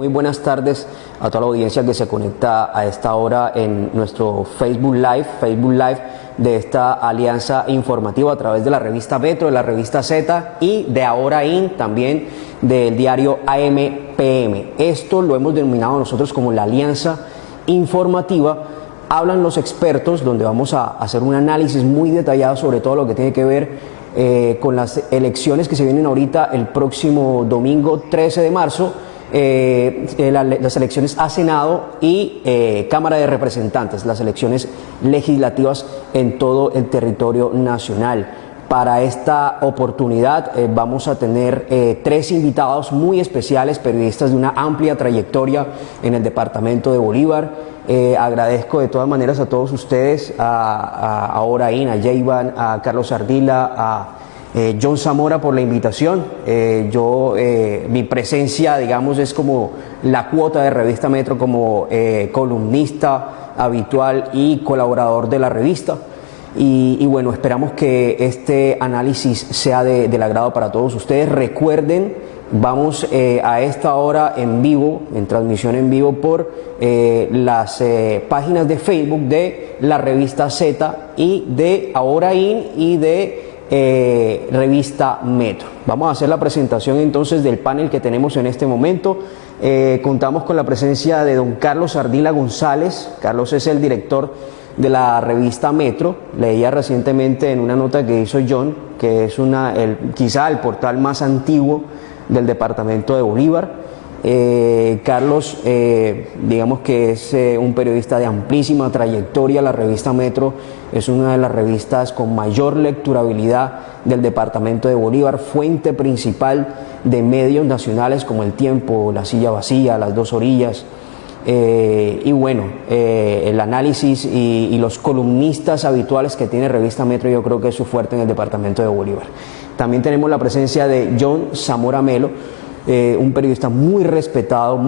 Muy buenas tardes a toda la audiencia que se conecta a esta hora en nuestro Facebook Live de esta alianza informativa a través de la revista Metro, de la revista Z y de Ahora In, también del diario AM/PM. Esto lo hemos denominado nosotros como la alianza informativa. Hablan los expertos, donde vamos a hacer un análisis muy detallado sobre todo lo que tiene que ver con las elecciones que se vienen ahorita el próximo domingo 13 de marzo. Las elecciones a Senado y Cámara de Representantes, las elecciones legislativas en todo el territorio nacional. Para esta oportunidad vamos a tener tres invitados muy especiales, periodistas de una amplia trayectoria en el departamento de Bolívar. Agradezco de todas maneras a todos ustedes, a Ahora In, a Jayvan, a Carlos Ardila, a John Zamora por la invitación. Mi presencia, digamos, es como la cuota de Revista Metro como columnista habitual y colaborador de la revista. Y bueno, esperamos que este análisis sea del agrado para todos ustedes. Recuerden, vamos a esta hora en vivo, en transmisión en vivo por las páginas de Facebook de la revista Z y de Ahora In y de revista Metro. Vamos a hacer la presentación entonces del panel que tenemos en este momento. Contamos con la presencia de don Carlos Ardila González. Carlos es el director de la revista Metro. Leía recientemente en una nota que hizo John que es quizá el portal más antiguo del departamento de Bolívar. Carlos, digamos que es un periodista de amplísima trayectoria. La revista Metro es una de las revistas con mayor lecturabilidad del departamento de Bolívar, fuente principal de medios nacionales como El Tiempo, La Silla Vacía, Las Dos Orillas. Y bueno, el análisis y los columnistas habituales que tiene revista Metro, yo creo que es su fuerte en el departamento de Bolívar. También tenemos la presencia de John Zamora Melo, un periodista muy respetado,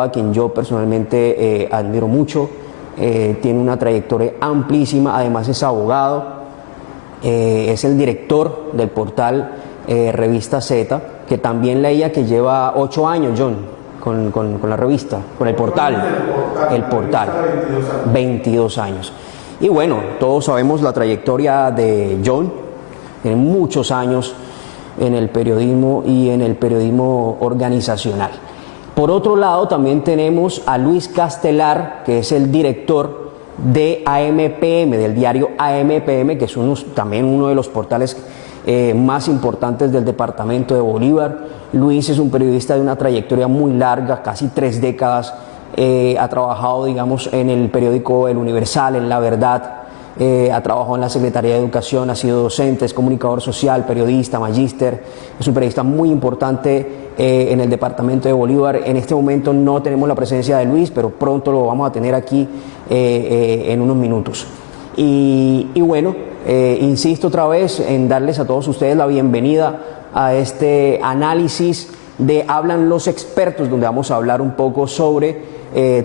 a quien yo personalmente admiro mucho. Tiene una trayectoria amplísima, además es abogado, es el director del portal Revista Z, que también leía que lleva 8 años, John, con la revista, con el portal, 22 años. Y bueno, todos sabemos la trayectoria de John, tiene muchos años en el periodismo y en el periodismo organizacional. Por otro lado, también tenemos a Luis Castelar, que es el director de AM/PM, del diario AM/PM, que es también uno de los portales más importantes del departamento de Bolívar. Luis es un periodista de una trayectoria muy larga, casi 3 décadas. Ha trabajado, digamos, en el periódico El Universal, en La Verdad. Ha trabajado en la Secretaría de Educación, ha sido docente, es comunicador social, periodista, magíster. Es un periodista muy importante en el departamento de Bolívar. En este momento no tenemos la presencia de Luis, pero pronto lo vamos a tener aquí en unos minutos. Y bueno, insisto otra vez en darles a todos ustedes la bienvenida a este análisis de Hablan los Expertos, donde vamos a hablar un poco sobre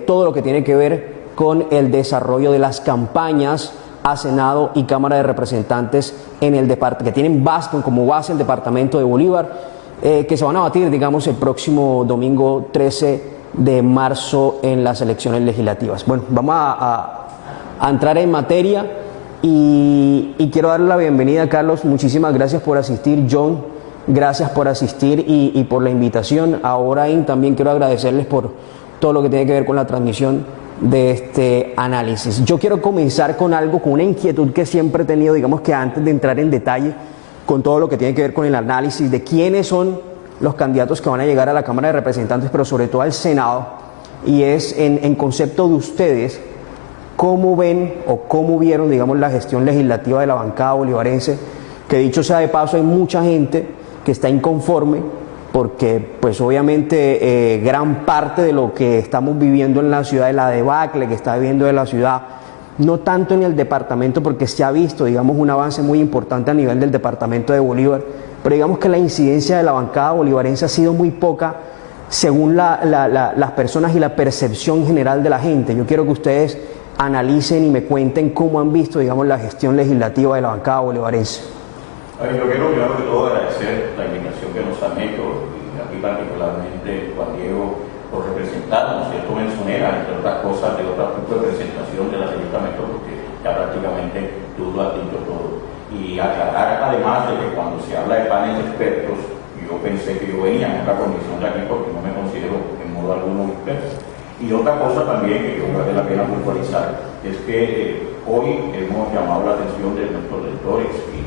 todo lo que tiene que ver con el desarrollo de las campañas a Senado y Cámara de Representantes en el departamento, que tienen como base el departamento de Bolívar, que se van a batir, digamos, el próximo domingo 13 de marzo en las elecciones legislativas. Bueno, vamos a entrar en materia y quiero darle la bienvenida a Carlos. Muchísimas gracias por asistir. John, gracias por asistir y por la invitación. Ahora también quiero agradecerles por todo lo que tiene que ver con la transmisión de este análisis. Yo quiero comenzar con una inquietud que siempre he tenido, digamos que antes de entrar en detalle con todo lo que tiene que ver con el análisis de quiénes son los candidatos que van a llegar a la Cámara de Representantes, pero sobre todo al Senado, y es en concepto de ustedes, cómo ven o cómo vieron, digamos, la gestión legislativa de la bancada bolivarense, que dicho sea de paso hay mucha gente que está inconforme porque pues obviamente gran parte de lo que estamos viviendo en la ciudad, de la debacle que está viviendo de la ciudad, no tanto en el departamento, porque se ha visto, digamos, un avance muy importante a nivel del departamento de Bolívar, pero digamos que la incidencia de la bancada bolivarense ha sido muy poca según las personas y la percepción general de la gente. Yo quiero que ustedes analicen y me cuenten cómo han visto, digamos, la gestión legislativa de la bancada bolivarense. Yo quiero primero que todo agradecer la invitación que nos han hecho, y aquí particularmente Juan Diego, por representar, ¿no es cierto?, Mensonera, entre otras cosas, de otro tipo de presentación de la revista Metro, porque ya prácticamente tú lo has dicho todo. Y aclarar además de que cuando se habla de paneles de expertos, yo pensé que yo venía en otra condición de aquí porque no me considero en modo alguno experto. Y otra cosa también que yo creo que vale la pena puntualizar es que hoy hemos llamado la atención de nuestros lectores y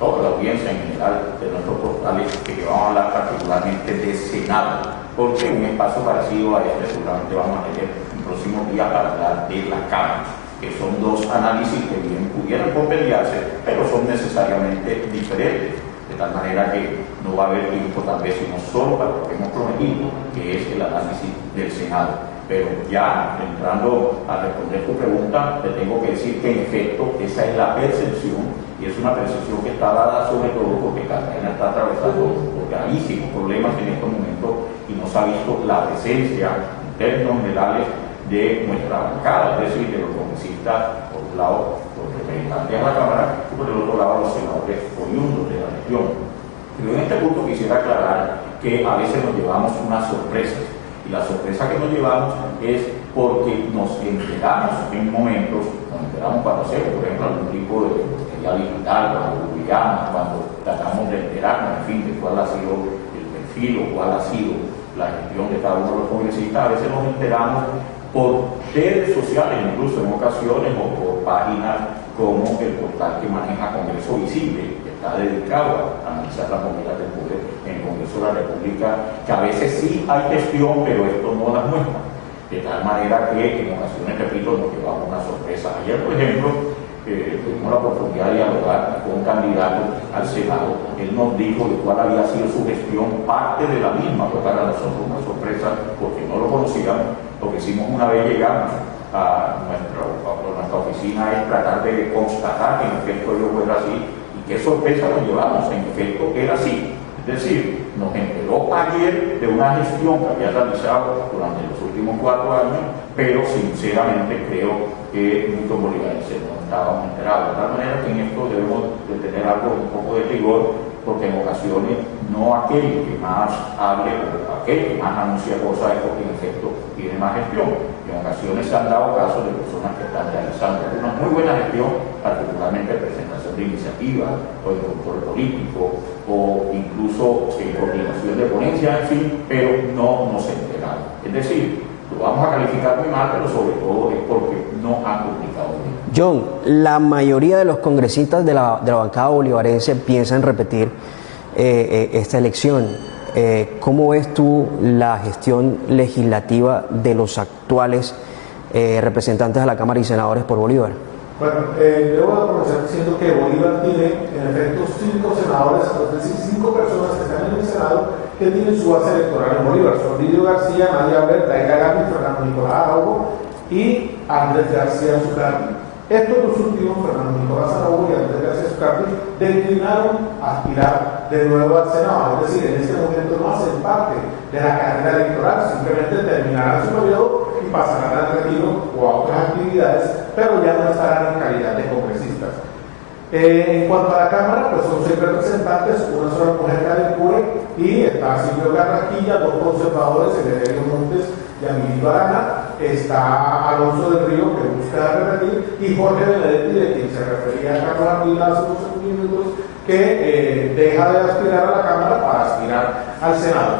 toda la audiencia en general de nuestros portales que vamos a hablar particularmente de Senado, porque un espacio parecido a este seguramente vamos a tener en próximos días para hablar de la Cámara, que son dos análisis que bien pudieran compendiarse, pero son necesariamente diferentes, de tal manera que no va a haber tiempo tal vez sino solo para lo que hemos prometido, que es el análisis del Senado. Pero ya entrando a responder tu pregunta, te tengo que decir que en efecto esa es la percepción, y es una percepción que está dada sobre todo porque Cartagena está atravesando por gravísimos problemas en estos momentos y no se ha visto la presencia en términos generales de nuestra bancada, es decir, de los congresistas, por un lado los representantes de la Cámara y por el otro lado los senadores oriundos de la región. Pero en este punto quisiera aclarar que a veces nos llevamos unas sorpresas, y la sorpresa que nos llevamos es porque nos enteramos en momentos, nos enteramos cuando hacemos, por ejemplo, algún tipo de material digital, cuando publicamos, cuando tratamos de enterarnos, en fin, de cuál ha sido el perfil o cuál ha sido la gestión de cada uno de los congresistas. A veces nos enteramos por redes sociales, incluso en ocasiones, o por páginas como el portal que maneja Congreso Visible, que está dedicado a analizar las movidas del poder en el Congreso de la República, que a veces sí hay gestión, pero esto no las muestra. De tal manera que en ocasiones, repito, nos llevamos una sorpresa. Ayer, por ejemplo, tuvimos la oportunidad de dialogar con un candidato al Senado. Él nos dijo de cuál había sido su gestión, parte de la misma. Fue para nosotros una sorpresa porque no lo conocíamos. Lo que hicimos una vez llegamos a nuestra oficina es tratar de constatar que en efecto ello fuera así, y qué sorpresa nos llevamos, en efecto era así. Es decir, nos enteró ayer de una gestión que había realizado durante los últimos 4 años, pero sinceramente creo que muchos bolivarenses no estábamos enterados. De tal manera que en esto debemos de tener algo, un poco de rigor, porque en ocasiones no aquel que más hable o aquel que más anuncia cosas es porque en efecto tiene más gestión. En ocasiones se han dado casos de personas que están realizando una muy buena gestión, particularmente presentación de iniciativas o de control político o incluso coordinación de ponencia, en fin, pero no se enteraron. Es decir, lo vamos a calificar muy mal, pero sobre todo es porque no han comunicado bien. John, la mayoría de los congresistas de la bancada bolivarense piensan repetir esta elección. ¿Cómo ves tú la gestión legislativa de los actuales representantes de la Cámara y senadores por Bolívar? Bueno, debo comenzar diciendo que Bolívar tiene en efecto 5 senadores, es decir, 5 personas que están en el Senado que tienen su base electoral en Bolívar. Son Lidio García, Nadia Alberta, Edgar Gaby, Fernando Nicolás Araujo y Andrés García Zucardi. Estos dos últimos, Fernando Nicolás Araujo y Andrés García Zucardi, declinaron aspirar de nuevo al Senado, es decir, en este momento no hacen parte de la carrera electoral, simplemente terminarán su periodo y pasarán al retiro o a otras actividades, pero ya no estarán en calidad de congresistas. En cuanto a la Cámara, pues son 6 representantes, una sola mujer Karen Cure, y está Silvio Garraquilla, 2 conservadores, Eleuterio Montes y Amilito Arana, está Alonso del Río, que busca repetir, y Jorge Benedetti, de quien se refería a Carlos Ardila hace unos minutos, que deja de aspirar a la Cámara para aspirar al Senado.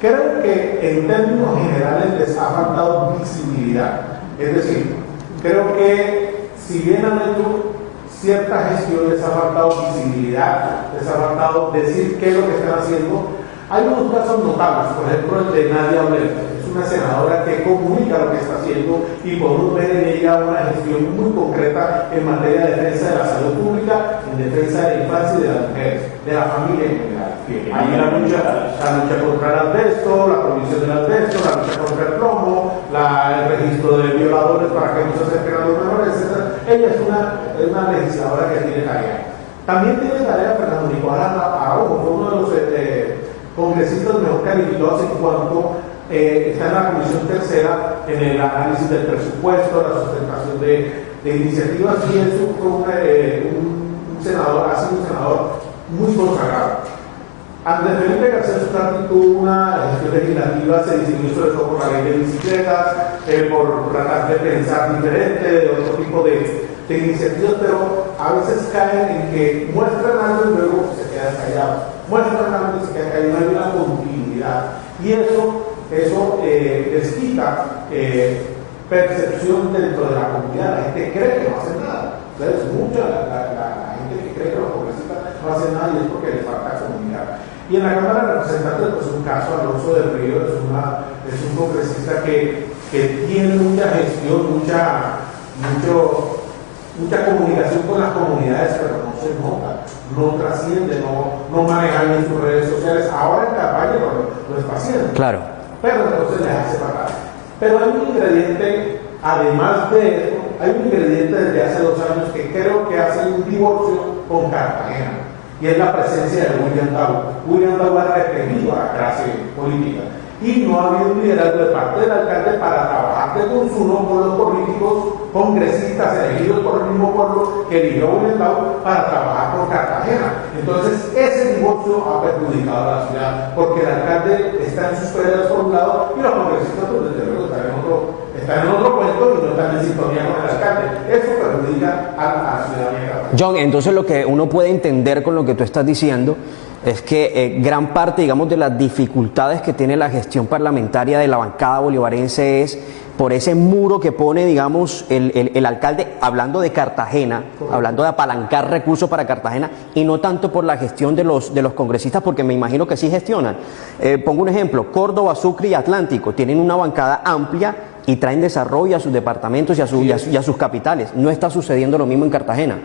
Creo que en términos generales les ha faltado visibilidad, es decir, creo que si bien han hecho cierta gestión, les ha faltado visibilidad, les ha faltado decir qué es lo que están haciendo. Hay unos casos notables, por ejemplo el de Nadia Alberta, es una senadora que comunica lo que está haciendo y podemos ver en ella una gestión muy concreta en materia de defensa de la salud pública, en defensa de la infancia y de las mujeres, de la familia en general. Hay la lucha contra el asbesto, la provisión del asbesto, la lucha contra el plomo, el registro de violadores para que no se acerquen a los menores, etc. Ella es una legisladora que tiene tarea. También tiene tarea Fernando Nicolás Araujo, fue uno de los congresistas mejor calificados en cuanto está en la comisión tercera en el análisis del presupuesto, la sustentación de iniciativas, y es un senador, ha sido un senador muy consagrado. Andrés Felipe García Sustardi tuvo una gestión legislativa, se distinguió sobre todo por la ley de bicicletas, por tratar de pensar diferente, de otro tipo de iniciativas, pero a veces caen en que muestran algo y luego se quedan callados, muestran algo y se quedan callados, no hay una continuidad, y eso les quita percepción dentro de la comunidad. La gente cree que no hacen nada. Entonces, mucha la gente que cree que los congresistas no hacen nada y es porque les falta comunicar. Y en la Cámara de Representantes, pues un caso, Alonso del Río es un congresista que tiene mucha gestión, mucha comunicación con las comunidades, pero no se nota, no trasciende, no manejan en sus redes sociales. Ahora en campaña lo está haciendo. Claro. Pero entonces les hace fatal. Pero hay un ingrediente, además de esto, hay un ingrediente desde hace 2 años que creo que hace un divorcio con Cartagena, y es la presencia de William Dow. William Dow ha reprimido a la clase política, y no ha habido un liderazgo de parte del alcalde para trabajar de consumo con los políticos congresistas elegidos por el mismo pueblo que eligió William Dow para trabajar por Cartagena. Entonces ese divorcio ha perjudicado a la ciudad, porque el alcalde está en sus peleas por un lado y los congresistas pues desde luego están en otro cuento y no están en sintonía con el alcalde. Eso perjudica a la ciudadanía. John, entonces lo que uno puede entender con lo que tú estás diciendo es que gran parte, digamos, de las dificultades que tiene la gestión parlamentaria de la bancada bolivarense es por ese muro que pone, digamos, el alcalde, hablando de Cartagena, hablando de apalancar recursos para Cartagena, y no tanto por la gestión de los congresistas, porque me imagino que sí gestionan. Pongo un ejemplo: Córdoba, Sucre y Atlántico tienen una bancada amplia y traen desarrollo a sus departamentos y a sus capitales. No está sucediendo lo mismo en Cartagena.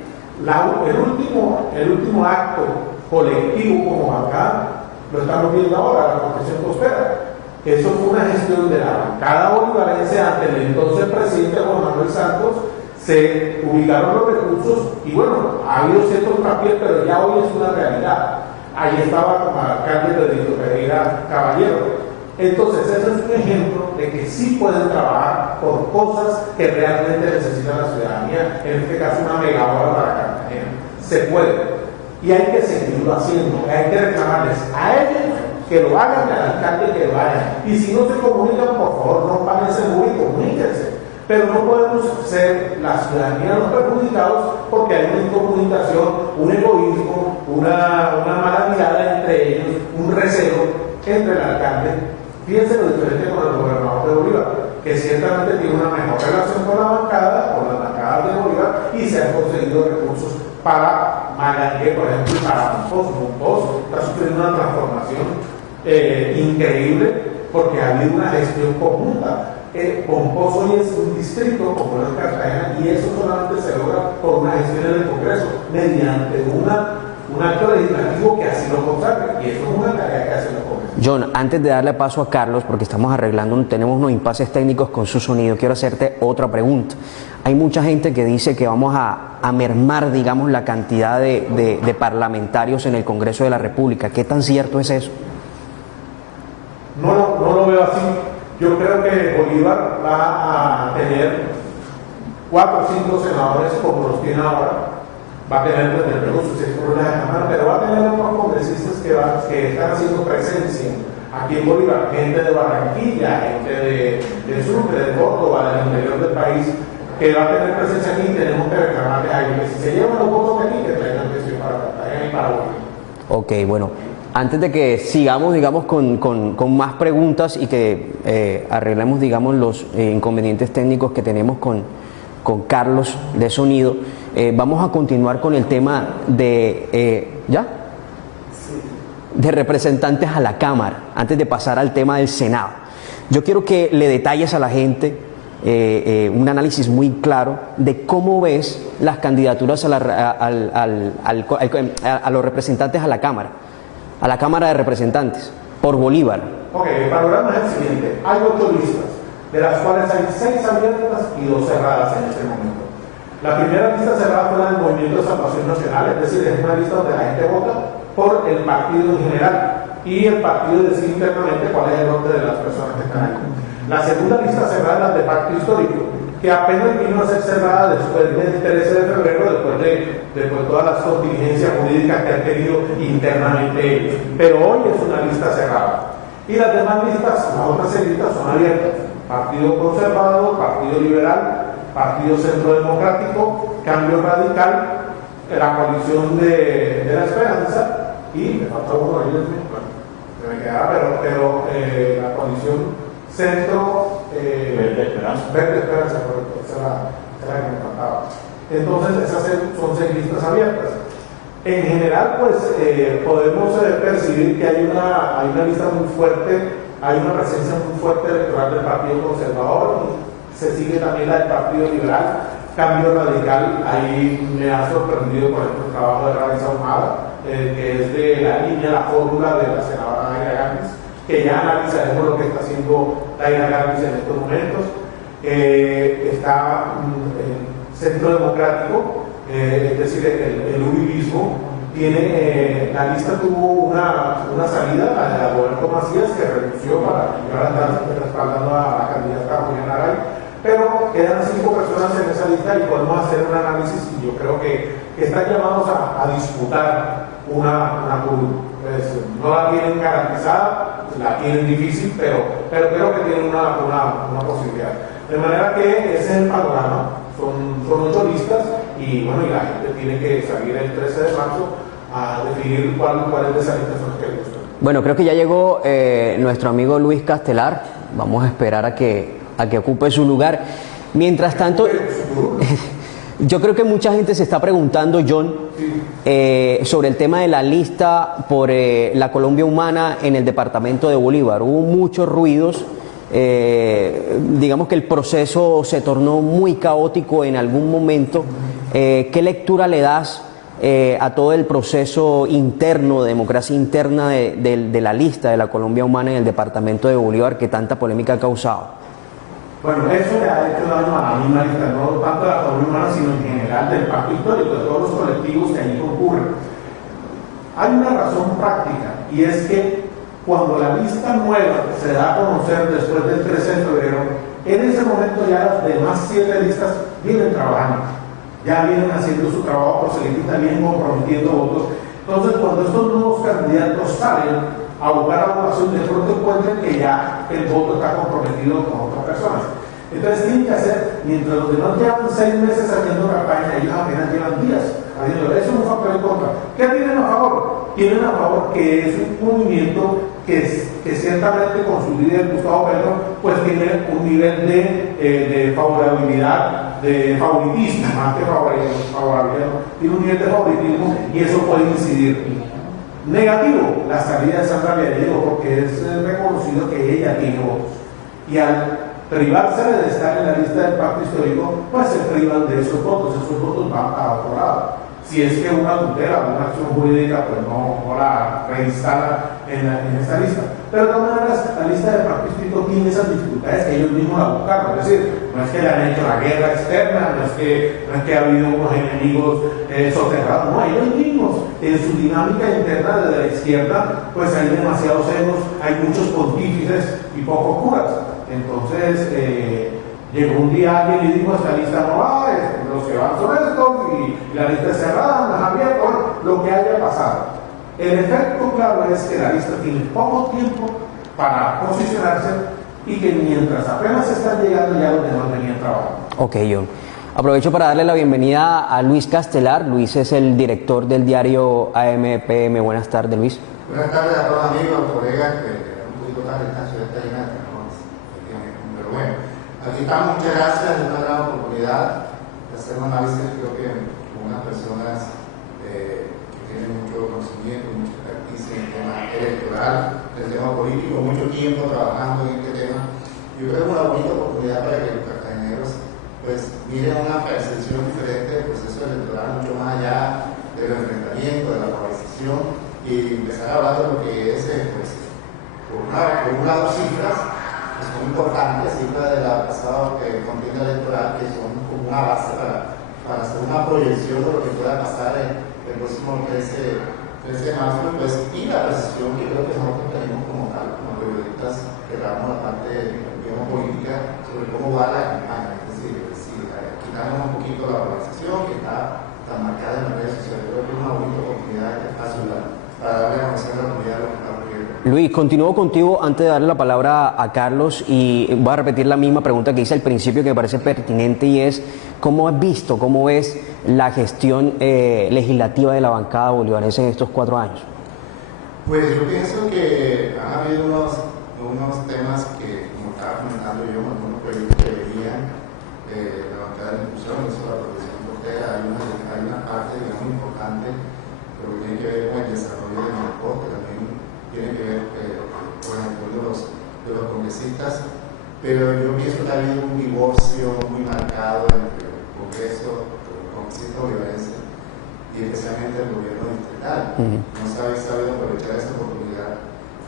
El último acto colectivo como bancada lo estamos viendo ahora, la Convención Costera. Eso fue una gestión de la bancada bolivarense ante el entonces presidente Juan Manuel Santos. Se ubicaron los recursos y bueno, ha habido ciertos papiers, pero ya hoy es una realidad. Ahí estaba como alcalde Pedrito Pereira Caballero. Entonces, ese es un ejemplo de que sí pueden trabajar por cosas que realmente necesita la ciudadanía, en este caso una megahora para Cartagena. Se puede. Y hay que seguirlo haciendo, hay que reclamarles a ellos que lo hagan, al alcalde que lo hagan. Y si no se comunican, por favor, no paren ese muro y comuníquense. Pero no podemos ser la ciudadanía los perjudicados porque hay una incomunicación, un egoísmo, una mala mirada entre ellos, un recelo entre el alcalde. Fíjense lo diferente con el gobernador de Bolívar, que ciertamente tiene una mejor relación con la bancada, con las bancadas de Bolívar, y se han conseguido recursos para Magangué, por ejemplo, y para Monposo. Está sufriendo una transformación increíble porque ha habido una gestión conjunta. Pomposo hoy es un distrito como lo es Cartagena, y eso solamente se logra por una gestión en el Congreso mediante un acto legislativo que así lo consagre, y eso es una tarea que hace el Congreso. John, antes de darle paso a Carlos, porque tenemos unos impases técnicos con su sonido, quiero hacerte otra pregunta. Hay mucha gente que dice que vamos a mermar, digamos, la cantidad de parlamentarios en el Congreso de la República. ¿Qué tan cierto es eso? No lo veo así. Yo creo que Bolívar va a tener 4 o 5 senadores como los tiene ahora. Va a tener desde luego sus 6 por la Cámara, pero va a tener otros congresistas que están haciendo presencia aquí en Bolívar, gente de Barranquilla, gente de Sucre, de Córdoba, del interior del país, que va a tener presencia aquí, y tenemos que reclamarles a ellos que si se llevan los votos de aquí, que traigan presión para Cartagena y para Bolívar. Ok, bueno. Antes de que sigamos, digamos, con más preguntas y que arreglemos, digamos, los inconvenientes técnicos que tenemos con Carlos de sonido, vamos a continuar con el tema de representantes a la Cámara, antes de pasar al tema del Senado. Yo quiero que le detalles a la gente un análisis muy claro de cómo ves las candidaturas a los representantes a la Cámara de Representantes, por Bolívar. Ok, el panorama es el siguiente. Hay 8 listas, de las cuales hay 6 abiertas y 2 cerradas en este momento. La primera lista cerrada fue la del Movimiento de Salvación Nacional, es decir, es una lista donde la gente vota por el partido en general y el partido decide internamente cuál es el orden de las personas que están ahí. La segunda lista cerrada es la de Pacto Histórico, que apenas vino a ser cerrada después del 13 de febrero, después de todas las contingencias jurídicas que han tenido internamente ellos. Pero hoy es una lista cerrada. Y las demás listas, las otras 6 listas son abiertas. Partido Conservador, Partido Liberal, Partido Centro Democrático, Cambio Radical, la coalición de la Esperanza, y me falta uno de ellos, bueno, se me quedará, pero la coalición Centro Verde Esperanza, correcto, esa es la que me faltaba. Entonces, esas son 6 listas abiertas. En general, pues podemos percibir que hay una lista muy fuerte, hay una presencia muy fuerte electoral del Partido Conservador, y se sigue también la del Partido Liberal, Cambio Radical. Ahí me ha sorprendido, por ejemplo, el trabajo de Raiza Ahumada, que es de la línea, la fórmula de la senadora Daira Garbis, que ya analizaremos lo que está haciendo Daira Garbis en estos momentos. Está el Centro Democrático, es decir, el uribismo. La lista tuvo una salida, la de Roberto Macías, que renunció para estar respaldando a la candidata Juliana Aray, pero quedan 5 personas en esa lista y podemos hacer un análisis, y yo creo que están llamados a disputar una curul. Pues, no la tienen garantizada, la tienen difícil, pero creo que tienen una posibilidad. De manera que ese es el panorama. Son 8 listas y bueno, y la gente tiene que salir el 13 de marzo a definir cuáles de esas listas son las que les gustan. Bueno, creo que ya llegó nuestro amigo Luis Castelar. Vamos a esperar a que ocupe su lugar. Mientras tanto, yo creo que mucha gente se está preguntando, John, sobre el tema de la lista por la Colombia Humana en el departamento de Bolívar. Hubo muchos ruidos. Digamos que el proceso se tornó muy caótico en algún momento. ¿Qué lectura le das a todo el proceso interno, de democracia interna de la lista de la Colombia Humana en el departamento de Bolívar, que tanta polémica ha causado? Bueno, eso le ha hecho daño a la misma lista, no tanto a la Colombia Humana, sino en general del pacto histórico, de todos los colectivos que allí concurren. Hay una razón práctica, y es que cuando la lista nueva se da a conocer después del 13 de febrero, en ese momento ya las demás 7 listas vienen trabajando, ya vienen haciendo su trabajo proselitista, vienen comprometiendo votos. Entonces, cuando estos nuevos candidatos salen a buscar a votación, de pronto encuentran que ya el voto está comprometido con otras personas. Entonces, tienen que hacer, mientras los demás llevan 6 meses haciendo campaña, ellos apenas llevan días haciendo. Eso es un factor en contra. ¿Qué tienen a favor? Tienen a favor que es un movimiento que ciertamente con su líder Gustavo Petro pues tiene un nivel de favorabilidad, de favoritismo, más que favorabilidad, tiene un nivel de favoritismo, y eso puede incidir. Negativo, la salida de Sandra Viallego, porque es reconocido que ella tiene votos, y al privarse de estar en la lista del pacto histórico, pues se privan de esos votos van a otro lado. Si es que una tutela, una acción jurídica, pues no la reinstala en esta lista. Pero de todas maneras, la lista del pacto histórico tiene esas dificultades que ellos mismos la buscaron. Es decir, no es que le han hecho la guerra externa, no es que ha habido unos enemigos soterrados, no, ellos mismos, en su dinámica interna desde la izquierda, pues hay demasiados egos, hay muchos pontífices y pocos curas. Entonces, llegó un día alguien y dijo: esta lista no va, los que van son estos, y la lista es cerrada, no es abierta, lo que haya pasado. El efecto claro es que la lista tiene poco tiempo para posicionarse, y que mientras apenas están llegando ya los demás venían trabajando. Ok, John. Aprovecho para darle la bienvenida a Luis Castelar. Luis es el director del diario AMPM. Buenas tardes, Luis. Buenas tardes a todos amigos, colegas, que un poquito tarde esta ciudad está llena, pero bueno, aquí estamos. Muchas gracias, es una gran oportunidad de hacer un análisis, creo que con unas personas que tienen mucho conocimiento, mucha experticia en el tema electoral, en el tema político, mucho tiempo trabajando en este tema. Yo creo que es una bonita oportunidad para que los cartageneros pues miren una percepción diferente del proceso electoral, mucho más allá del enfrentamiento, de la polarización, y empezar a hablar de lo que es, pues, por un lado, cifras que son importantes, cifras de la pasada contienda electoral, que son como una base para hacer una proyección de lo que pueda pasar el próximo 13 de marzo, pues, y la percepción que creo que nosotros tenemos como tal, como periodistas que damos la parte, digamos, política, sobre cómo va la campaña. Es decir, poquito la organización que está tan marcada en las redes sociales. Creo que es una bonita oportunidad este espacio para darle a conocer la comunidad de los que Luis, continúo contigo antes de darle la palabra a Carlos y voy a repetir la misma pregunta que hice al principio que me parece pertinente y es ¿cómo has visto, cómo ves la gestión legislativa de la bancada bolivarense en estos 4 años? Pues yo pienso que han habido unos temas que, como estaba comentando yo, algunos proyectos que venían la bancada de inclusión, eso la protección costera, hay una parte, digamos, importante, pero que tiene que ver con el desarrollo del transporte, también tiene que ver con el apoyo de los congresistas, pero yo pienso que ha habido un divorcio muy marcado entre el Congreso, los congresistas bolivarenses, y especialmente el gobierno distrital. No se ha sabido aprovechar esa oportunidad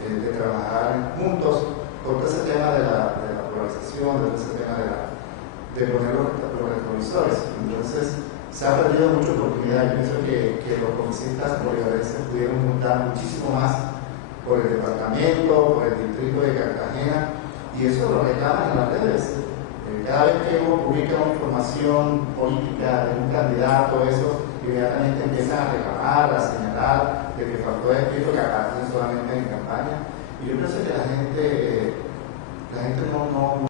de trabajar juntos por todo ese tema de la polarización, de todo ese tema de poner los retrovisores. Entonces, se ha perdido mucha oportunidad. Yo pienso que los congresistas bolivarenses pudieron juntar muchísimo más por el departamento, por el distrito de Cartagena, y eso lo reclaman en las redes. Cada vez que uno publica una información política de un candidato, eso inmediatamente empiezan a reclamar, a señalar de que faltó esto, que aparecen solamente en campaña. Y yo pienso que la gente no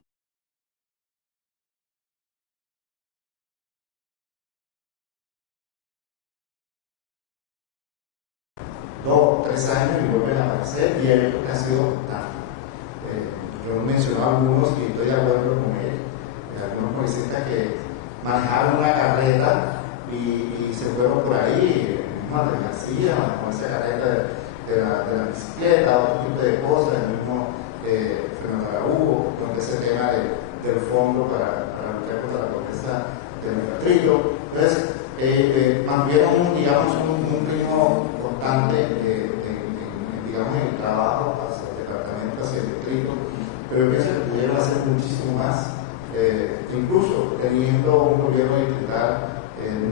2 o 3 años y vuelven a aparecer, y hay otros que han sido tanto. Yo mencioné algunos y estoy de acuerdo con ellos. Algunos policías que manejaron una carreta y se fueron por ahí, el mismo Andrés García, con esa carreta de la bicicleta, otro tipo de cosas, el mismo Fernando Araújo, con ese tema del fondo para luchar contra la pobreza del mercadillo. Entonces, mantuvieron digamos, un ritmo constante digamos, en el trabajo hacia el departamento, hacia el distrito, pero yo pienso que pudieron hacer muchísimo más, incluso teniendo un gobierno distrital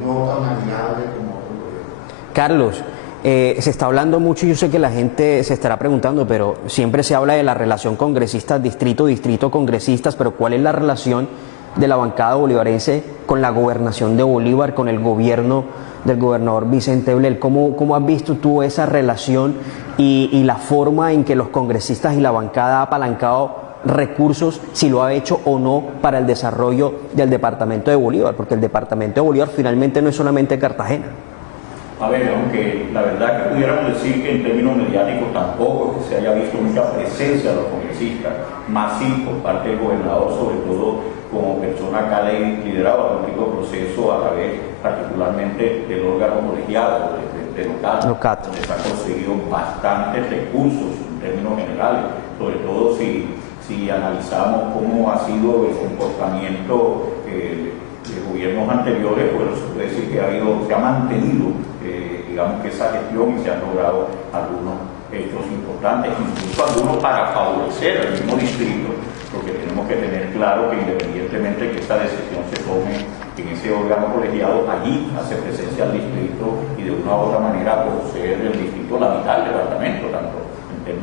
no tan amigable como otro gobierno. Carlos, se está hablando mucho y yo sé que la gente se estará preguntando, pero siempre se habla de la relación congresistas-distrito, distrito-congresistas, pero ¿cuál es la relación de la bancada bolivarense con la gobernación de Bolívar, con el gobierno del gobernador Vicente Blel? ¿Cómo has visto tú esa relación y la forma en que los congresistas y la bancada ha apalancado recursos, si lo ha hecho o no, para el desarrollo del departamento de Bolívar? Porque el departamento de Bolívar finalmente no es solamente Cartagena. A ver, aunque la verdad que pudiéramos decir que en términos mediáticos tampoco que se haya visto mucha presencia de los congresistas, más sí por parte del gobernador, sobre todo como persona que ha liderado algún tipo de proceso a través particularmente del órgano colegiado de LOCAT, donde se han conseguido bastantes recursos en términos generales, sobre todo si analizamos cómo ha sido el comportamiento de gobiernos anteriores, pues se puede decir que se ha mantenido digamos que esa gestión y se han logrado algunos hechos importantes, incluso algunos para favorecer al mismo distrito, porque tenemos que tener claro que independientemente que esta decisión se tome en ese órgano colegiado, allí hace presencia al distrito y de una u otra manera por ser el distrito la mitad del departamento, tanto en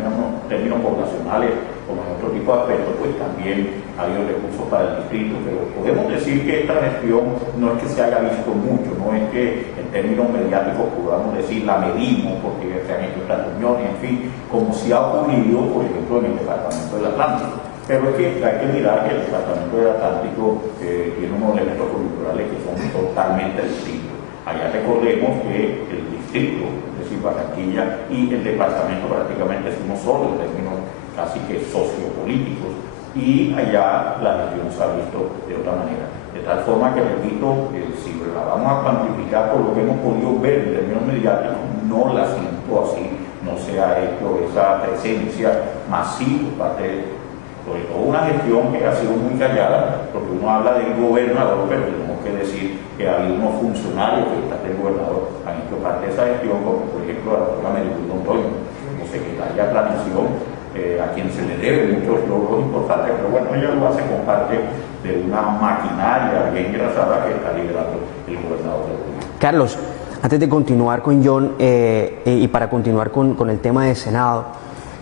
términos poblacionales como en otro tipo de aspectos, pues también ha habido recursos para el distrito, pero podemos decir que esta gestión no es que se haya visto mucho, no es que en términos mediáticos podamos decir la medimos porque se han hecho estas reuniones, en fin, como si ha ocurrido, por ejemplo, en el departamento del Atlántico. Pero es que hay que mirar que el departamento del Atlántico tiene unos elementos culturales que son totalmente distintos. Allá recordemos que el distrito, es decir, Barranquilla, y el departamento prácticamente es uno solo en términos casi que sociopolíticos, y allá la gestión se ha visto de otra manera. De tal forma que, repito, si la vamos a cuantificar por lo que hemos podido ver en términos mediáticos, no la siento así, no se ha hecho esa presencia masiva por parte de, sobre todo una gestión que ha sido muy callada, porque uno habla del gobernador, pero tenemos que decir que ha habido unos funcionarios que están del gobernador, han hecho parte de esa gestión, como por ejemplo la doctora Maribel Montoya, como secretaria de Planación, a quien se le debe muchos logros importantes, pero bueno, ella lo hace con parte de una maquinaria bien engrasada que está liderando el gobernador de Bolívar. Carlos, antes de continuar con John y para continuar con el tema de Senado,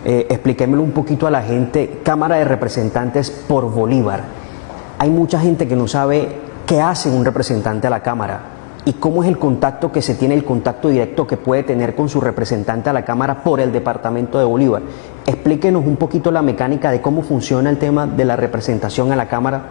explíquemelo un poquito a la gente. Cámara de Representantes por Bolívar. Hay mucha gente que no sabe ¿qué hace un representante a la Cámara? ¿Y cómo es el contacto que se tiene, el contacto directo que puede tener con su representante a la Cámara por el departamento de Bolívar? Explíquenos un poquito la mecánica de cómo funciona el tema de la representación a la Cámara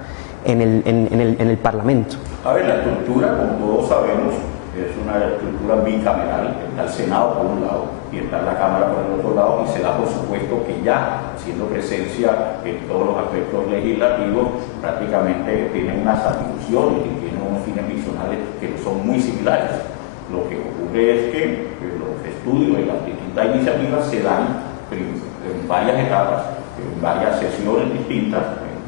en el Parlamento. A ver, la estructura, como todos sabemos, es una estructura bicameral. Está el Senado por un lado y está la Cámara por el otro lado, y se da por supuesto que ya, siendo presencia en todos los aspectos legislativos, prácticamente tienen unas atribuciones y tienen unos fines visionales que son muy similares. Lo que ocurre es que los estudios y las distintas iniciativas se dan en varias etapas, en varias sesiones distintas,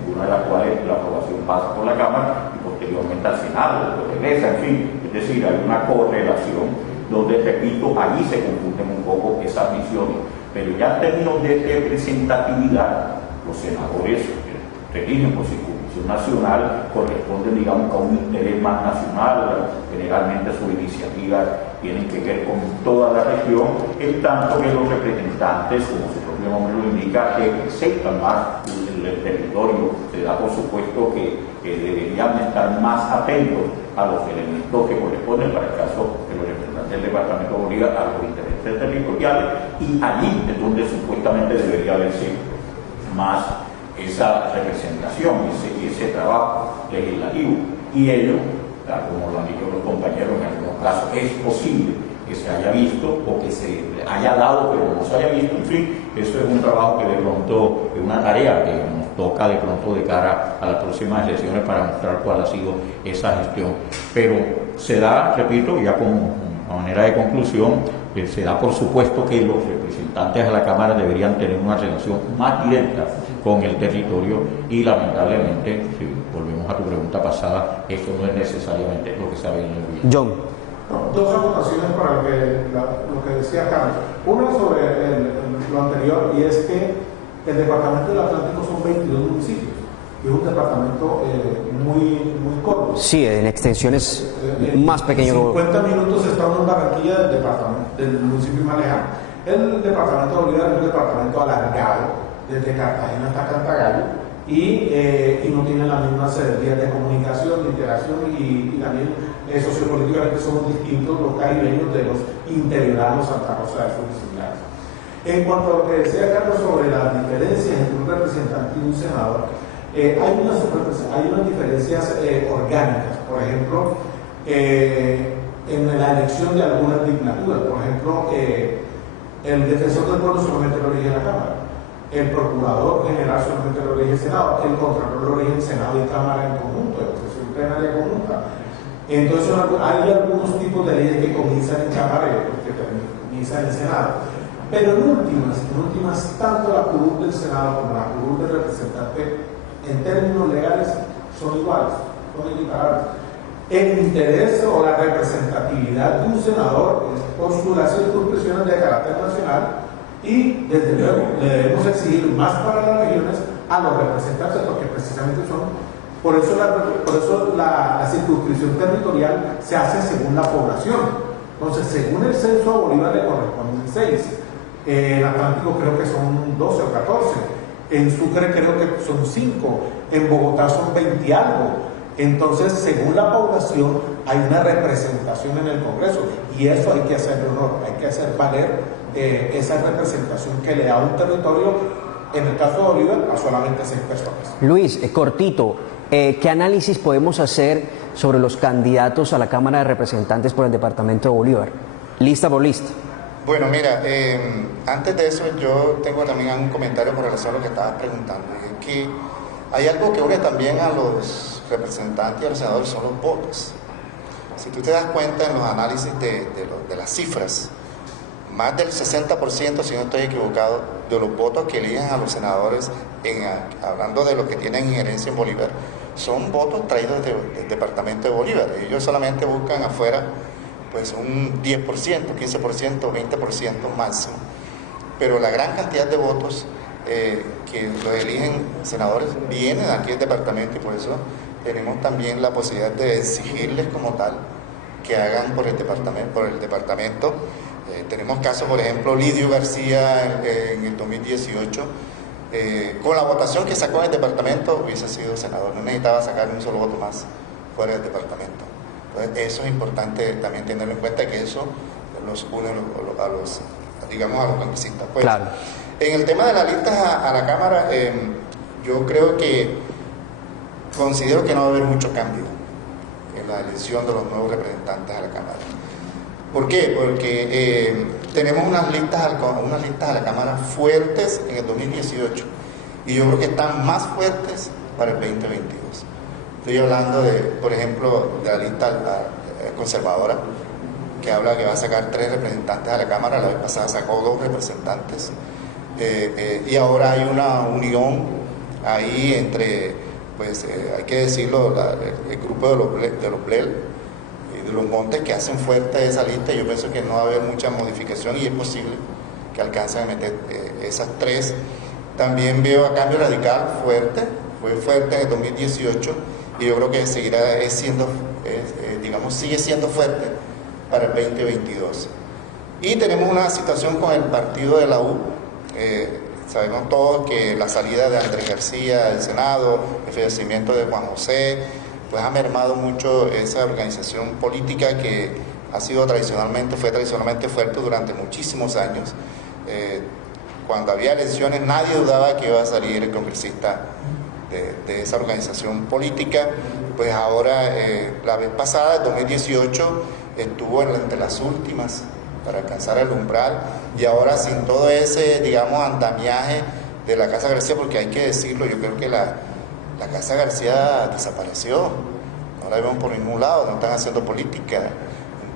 una de las cuales la aprobación pasa por la Cámara y posteriormente al Senado, después regresa, en fin. Es decir, hay una correlación donde, repito, allí se confunden un poco esas visiones. Pero ya en términos de representatividad, los senadores que rigen por circunscripción nacional corresponden, digamos, a un interés más nacional. Generalmente sus iniciativas tienen que ver con toda la región, en tanto que los representantes, como su propio nombre lo indica, representan más el territorio. Se da por supuesto que deberían estar más atentos a los elementos que corresponden, para el caso de los representantes del departamento de Bolívar, a los intereses territoriales, y allí es donde supuestamente debería verse más esa representación, ese trabajo legislativo. Y ello, tal como lo han dicho los compañeros, en algunos casos es posible que se haya visto o que se haya dado pero no se haya visto. En fin, eso es un trabajo que de pronto es una tarea que nos toca de pronto de cara a las próximas elecciones para mostrar cuál ha sido esa gestión. Pero se da, repito, ya como manera de conclusión, se da por supuesto que los representantes de la Cámara deberían tener una relación más directa con el territorio, y lamentablemente, si volvemos a tu pregunta pasada, eso no es necesariamente lo que se ha venido viendo. John. Dos anotaciones para lo que decía Carlos. Una sobre lo anterior, y es que el departamento del Atlántico son 22 municipios, y es un departamento muy corto. Sí, en extensiones más pequeño. 50 minutos está uno en Barranquilla del municipio más lejano. El departamento de Bolívar es un departamento alargado, desde Cartagena hasta Cantagallo, y no tiene las mismas vías de comunicación, de interacción, y también sociopolíticamente somos distintos los caribeños de los interioranos Santa Rosa de Sur y similares. En cuanto a lo que decía Carlos sobre las diferencias entre un representante y un senador, hay unas diferencias orgánicas. Por ejemplo, en la elección de algunas dignaturas. Por ejemplo, el defensor del pueblo solamente lo elige la Cámara, el procurador general solamente lo elige el Senado, el contralor lo elige el Senado y Cámara en conjunto, la sesión plenaria conjunta. Entonces hay algunos tipos de leyes que comienzan en Cámara y otros que comienzan en Senado. Pero en últimas, tanto la curul del Senado como la curul del representante, en términos legales, son iguales, son equiparables. El interés o la representatividad de un senador es postular circunscripciones de carácter nacional, y desde luego le debemos exigir más para las regiones a los representantes, porque precisamente por eso la circunscripción territorial se hace según la población. Entonces, según el censo, a Bolívar le corresponden 6. En Atlántico creo que son 12 o 14. En Sucre creo que son 5. En Bogotá son 20 y algo. Entonces, según la población, hay una representación en el Congreso. Y eso hay que hacerle honor, hay que hacer valer esa representación que le da un territorio, en el caso de Bolívar, a solamente 6 personas. Luis, cortito, ¿qué análisis podemos hacer sobre los candidatos a la Cámara de Representantes por el departamento de Bolívar? Lista por lista. Bueno, mira, antes de eso yo tengo también un comentario con relación a lo que estabas preguntando. Es que hay algo que une también a los representantes y a los senadores, son los votos. Si tú te das cuenta en los análisis de las cifras, más del 60%, si no estoy equivocado, de los votos que eligen a los senadores, hablando de los que tienen injerencia en Bolívar, son votos traídos del departamento de Bolívar. Ellos solamente buscan afuera pues un 10%, 15%, 20% máximo. Pero la gran cantidad de votos que los eligen senadores vienen aquí del departamento, y por eso tenemos también la posibilidad de exigirles como tal que hagan por el departamento. Tenemos casos, por ejemplo, Lidio García en el 2018, con la votación que sacó en el departamento hubiese sido senador, no necesitaba sacar un solo voto más fuera del departamento. Entonces, eso es importante también tenerlo en cuenta, que eso los une a los congresistas. Pues, claro. En el tema de las listas a la Cámara, yo creo considero que no va a haber mucho cambio en la elección de los nuevos representantes a la Cámara. ¿Por qué? Porque tenemos unas listas a la Cámara fuertes en el 2018 y yo creo que están más fuertes para el 2022. Estoy hablando por ejemplo, de la lista conservadora, que habla que va a sacar 3 representantes a la Cámara. La vez pasada sacó 2 representantes, y ahora hay una unión ahí entre, pues hay que decirlo, el grupo de los Blel y de los Montes, que hacen fuerte esa lista. Yo pienso que no va a haber mucha modificación y es posible que alcancen a meter esas 3. También veo a Cambio Radical fue fuerte en el 2018 y yo creo que seguirá sigue siendo fuerte para el 2022. Y tenemos una situación con el partido de la U. Sabemos todos que la salida de Andrés García del Senado, el fallecimiento de Juan José, pues ha mermado mucho esa organización política que fue tradicionalmente fuerte durante muchísimos años. Cuando había elecciones nadie dudaba que iba a salir el congresista de esa organización política. Pues ahora, la vez pasada, en 2018, estuvo entre las últimas para alcanzar el umbral, y ahora sin todo ese, andamiaje de la Casa García, porque hay que decirlo, yo creo que la Casa García desapareció, no la vemos por ningún lado, no están haciendo política.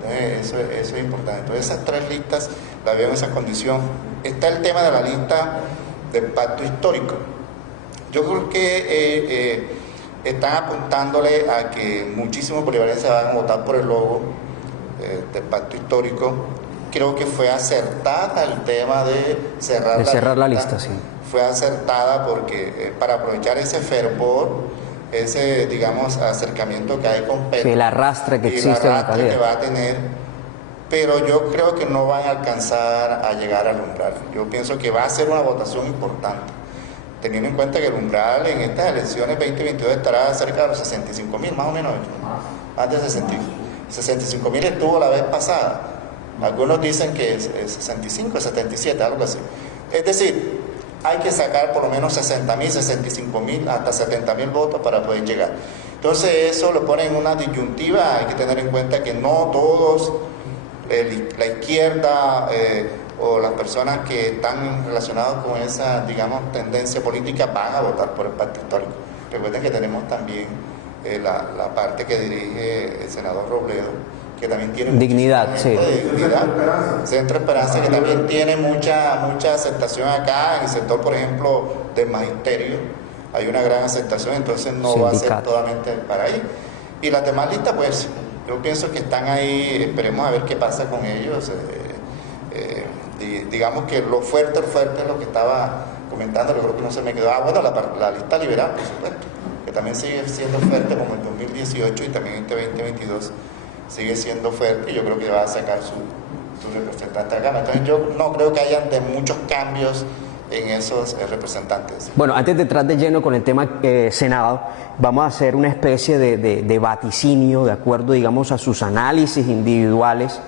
Entonces, eso es importante. Entonces, esas 3 listas las veo en esa condición. Está el tema de la lista del pacto histórico. Yo creo que están apuntándole a que muchísimos bolivarianos van a votar por el logo del pacto histórico. Creo que fue acertada el tema de cerrar la lista. Sí. Fue acertada porque para aprovechar ese fervor, ese, acercamiento que hay con Petro, el arrastre que existe, el arrastre que va a tener, pero yo creo que no van a alcanzar a llegar al umbral. Yo pienso que va a ser una votación importante, teniendo en cuenta que el umbral en estas elecciones 2022 estará cerca de los 65.000, más o menos, más de 65.000 estuvo la vez pasada. Algunos dicen que es 65, 77, algo así. Es decir, hay que sacar por lo menos 60.000, 65.000, hasta 70.000 votos para poder llegar. Entonces eso lo pone en una disyuntiva. Hay que tener en cuenta que no todos, la izquierda o las personas que están relacionadas con esa, tendencia política van a votar por el pacto histórico. Recuerden que tenemos también la parte que dirige el senador Robledo, que también tiene dignidad, Centro Esperanza, que también tiene mucha aceptación acá. En el sector, por ejemplo, del magisterio hay una gran aceptación, entonces no va a ser totalmente para ahí. Y las demás listas, pues yo pienso que están ahí, esperemos a ver qué pasa con ellos. Digamos que lo fuerte es lo que estaba comentando, yo creo que no se me quedó. La lista liberal, por supuesto, que también sigue siendo fuerte como el 2018 y también este 2022 sigue siendo fuerte, y yo creo que va a sacar su representante acá. Entonces yo no creo que hayan muchos cambios en esos representantes. Bueno, antes de entrar de lleno con el tema Senado, vamos a hacer una especie de vaticinio de acuerdo, a sus análisis individuales.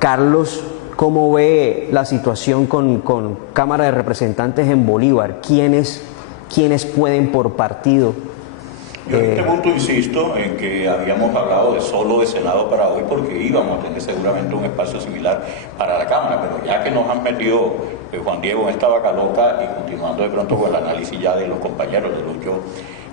Carlos, ¿cómo ve la situación con Cámara de Representantes en Bolívar? ¿Quiénes pueden por partido? Yo en este punto insisto en que habíamos hablado solo de Senado para hoy, porque íbamos a tener seguramente un espacio similar para la Cámara, pero ya que nos han metido Juan Diego en esta vaca loca, y continuando de pronto con el análisis ya de los compañeros de Lucho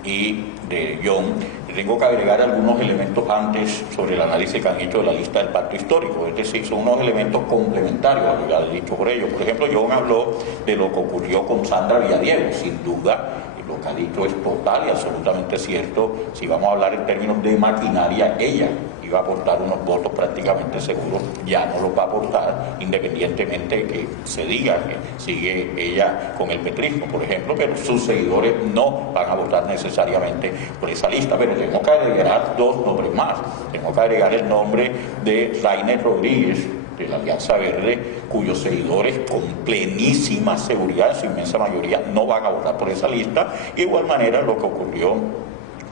y de John, tengo que agregar algunos elementos antes sobre el análisis que han hecho de la lista del pacto histórico. Es decir, son unos elementos complementarios a lo que ha dicho por ellos. Por ejemplo, John habló de lo que ocurrió con Sandra Villadiego. Sin duda, lo que ha dicho es total y absolutamente cierto. Si vamos a hablar en términos de maquinaria, ella iba a aportar unos votos prácticamente seguros, ya no los va a aportar, independientemente de que se diga que sigue ella con el petrismo, por ejemplo, pero sus seguidores no van a votar necesariamente por esa lista. Pero tengo que agregar 2 nombres más. Tengo que agregar el nombre de Rainer Rodríguez, de la Alianza Verde, cuyos seguidores con plenísima seguridad, en su inmensa mayoría, no van a votar por esa lista. De igual manera, lo que ocurrió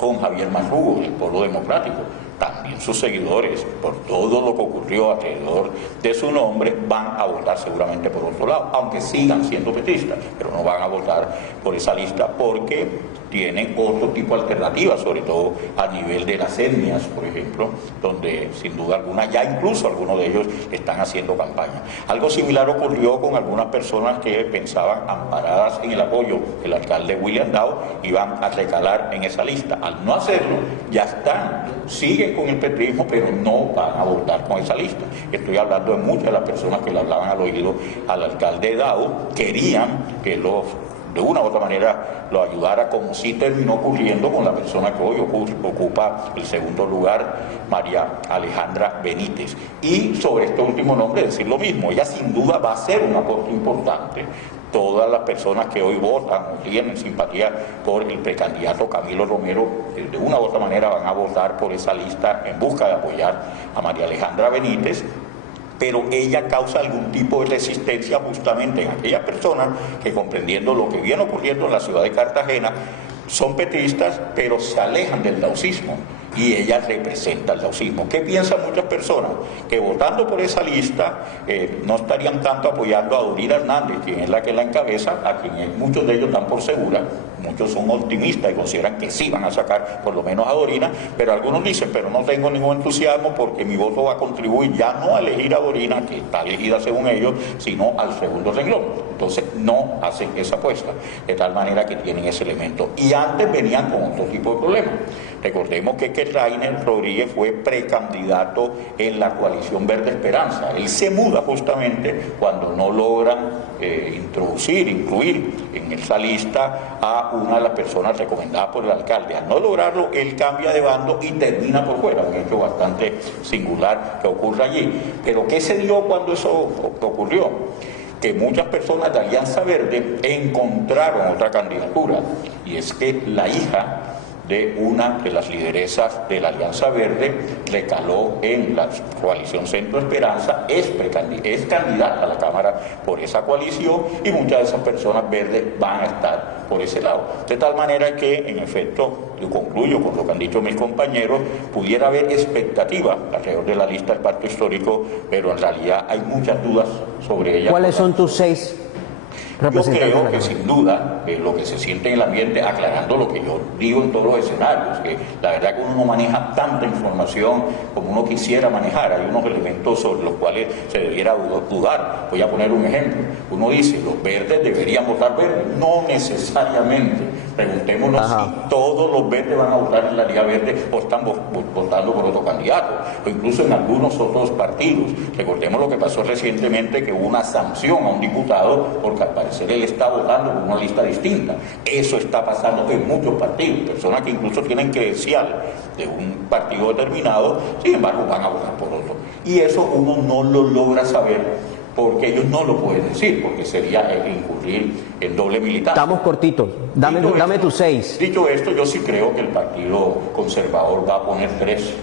con Javier Masrugo, del Polo Democrático. También sus seguidores, por todo lo que ocurrió alrededor de su nombre, van a votar seguramente por otro lado, aunque sigan siendo petristas, pero no van a votar por esa lista porque tienen otro tipo de alternativas, sobre todo a nivel de las etnias, por ejemplo, donde sin duda alguna ya incluso algunos de ellos están haciendo campaña. Algo similar ocurrió con algunas personas que pensaban, amparadas en el apoyo del alcalde William Dow, iban a recalar en esa lista. Al no hacerlo, ya están, siguen con el petrismo, pero no van a votar con esa lista. Estoy hablando de muchas de las personas que le hablaban al oído al alcalde Dow, querían que de una u otra manera lo ayudara, como sí terminó ocurriendo con la persona que hoy ocupa el segundo lugar, María Alejandra Benítez. Y sobre este último nombre decir lo mismo, ella sin duda va a ser un aporte importante. Todas las personas que hoy votan o tienen simpatía por el precandidato Camilo Romero, de una u otra manera van a votar por esa lista en busca de apoyar a María Alejandra Benítez, pero ella causa algún tipo de resistencia justamente en aquellas personas que, comprendiendo lo que viene ocurriendo en la ciudad de Cartagena, son petristas, pero se alejan del daucismo, y ella representa el daucismo. ¿Qué piensan muchas personas? Que votando por esa lista no estarían tanto apoyando a Dorina Hernández, quien es la que la encabeza, a quien muchos de ellos dan por segura. Muchos son optimistas y consideran que sí van a sacar por lo menos a Dorina, pero algunos dicen, pero no tengo ningún entusiasmo porque mi voto va a contribuir ya no a elegir a Dorina, que está elegida según ellos, sino al segundo renglón. Entonces no hacen esa apuesta, de tal manera que tienen ese elemento. Y antes venían con otro tipo de problemas. Recordemos que Rainer Rodríguez fue precandidato en la coalición Verde Esperanza. Él se muda justamente cuando no logran incluir en esa lista a una de las personas recomendadas por el alcalde. Al no lograrlo, él cambia de bando y termina por fuera, un hecho bastante singular que ocurre allí. Pero ¿qué se dio cuando eso ocurrió? Que muchas personas de Alianza Verde encontraron otra candidatura, y es que la hija de una de las lideresas de la Alianza Verde recaló en la coalición Centro Esperanza, es candidata a la Cámara por esa coalición, y muchas de esas personas verdes van a estar por ese lado. De tal manera que, en efecto, yo concluyo con lo que han dicho mis compañeros, pudiera haber expectativa alrededor de la lista del Pacto Histórico, pero en realidad hay muchas dudas sobre ella. ¿Cuáles son tus 6 representantes? Yo creo que sin duda lo que se siente en el ambiente, aclarando lo que yo digo en todos los escenarios, que la verdad que uno no maneja tanta información como uno quisiera manejar, hay unos elementos sobre los cuales se debiera dudar. Voy a poner un ejemplo. Uno dice, los verdes deberían votar verde, no necesariamente. Preguntémonos si todos los verdes van a votar en la Liga Verde o están votando por otro candidato, o incluso en algunos otros partidos. Recordemos lo que pasó recientemente, que hubo una sanción a un diputado porque al parecer él está votando por una lista distinta. Eso está pasando en muchos partidos, personas que incluso tienen credencial de un partido determinado, sin embargo van a votar por otro. Y eso uno no lo logra saber, porque ellos no lo pueden decir, porque sería incurrir en doble militancia. Estamos cortitos, dame tus 6. Dicho esto, yo sí creo que el Partido Conservador va a poner 3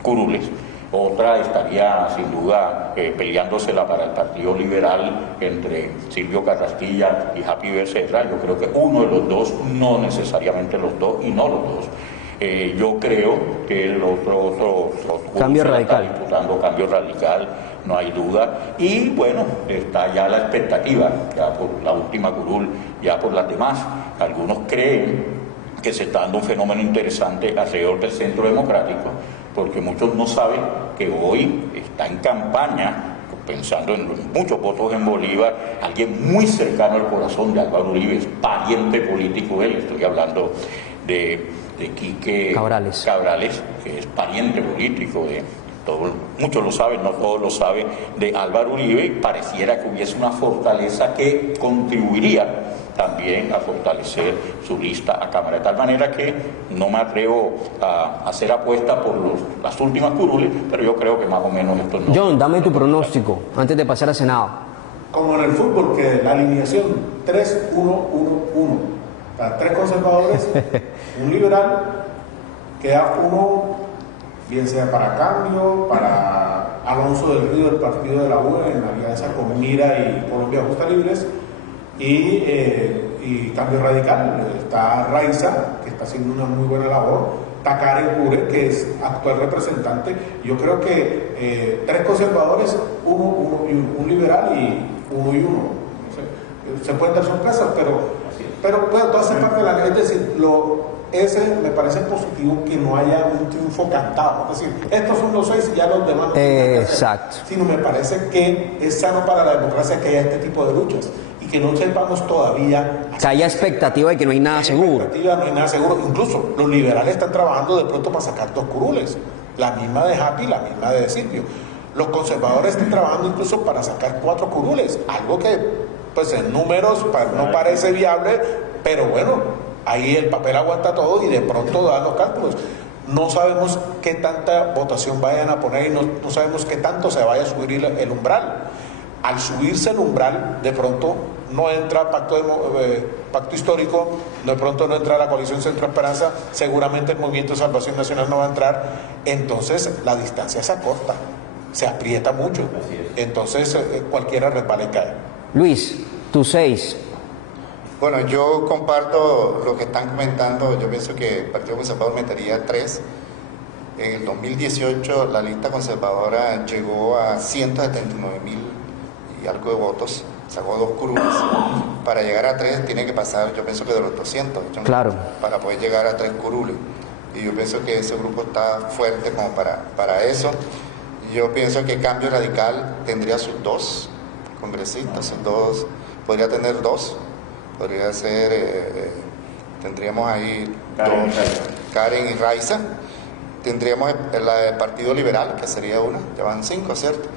curules. Otra estaría sin duda peleándosela para el Partido Liberal entre Silvio Carrasquilla y Happy Becerra. Yo creo que uno de los dos, no necesariamente los dos, y no los dos. Yo creo que el otro Cambio Radical, está disputando Cambio Radical, no hay duda. Y bueno, está ya la expectativa, ya por la última curul, ya por las demás. Algunos creen que se está dando un fenómeno interesante alrededor del Centro Democrático, porque muchos no saben que hoy está en campaña, pensando en muchos votos en Bolívar, alguien muy cercano al corazón de Álvaro Uribe, es pariente político de él. Estoy hablando de Quique Cabrales, que es pariente político de todos, muchos lo saben, no todos lo saben, de Álvaro Uribe, y pareciera que hubiese una fortaleza que contribuiría también a fortalecer su lista a Cámara, de tal manera que no me atrevo a hacer apuesta por las últimas curules, pero yo creo que más o menos esto no. John, dame tu pronóstico antes de pasar al Senado. Como en el fútbol, que la alineación 3-1-1-1, para 3 conservadores, un liberal, queda uno, bien sea para Cambio, para Alonso del Río del partido de la UE en alianza con Mira y Colombia Justa Libres, y y Cambio Radical. Está Raiza, que está haciendo una muy buena labor, está Karen Cure, que es actual representante. Yo creo que 3 conservadores, un liberal y uno. Se pueden dar sorpresas, pero bueno, todo hace parte de la ley. Es decir, ese me parece positivo, que no haya un triunfo cantado. Es decir, estos son los 6 y ya los demás no tienen que hacer. Sino me parece que es sano para la democracia que haya este tipo de luchas y que no sepamos todavía. Que haya expectativa de que no hay nada seguro. No hay nada seguro. Incluso los liberales están trabajando de pronto para sacar 2 curules, la misma de Happy, la misma de Silvio. Los conservadores están trabajando incluso para sacar 4 curules, algo que pues en números no parece viable, pero bueno, ahí el papel aguanta todo y de pronto dan los cálculos. No sabemos qué tanta votación vayan a poner y no sabemos qué tanto se vaya a subir el umbral. Al subirse el umbral, de pronto no entra pacto histórico, de pronto no entra la coalición Centro Esperanza, seguramente el Movimiento de Salvación Nacional no va a entrar, entonces la distancia se acorta, se aprieta mucho, entonces cualquiera resbala y cae. Luis, tus 6. Bueno, yo comparto lo que están comentando. Yo pienso que el Partido Conservador metería 3. En el 2018 la lista conservadora llegó a 179,000 y algo de votos, sacó 2 curules. Para llegar a 3 tiene que pasar, yo pienso que de los 200, claro, para poder llegar a 3 curules. Y yo pienso que ese grupo está fuerte como para eso. Yo pienso que Cambio Radical tendría sus 2 congresistas, sus 2, podría tener 2. Podría ser, tendríamos ahí Karen y Raiza. Tendríamos la del Partido Liberal, que sería una. Ya van 5, ¿cierto?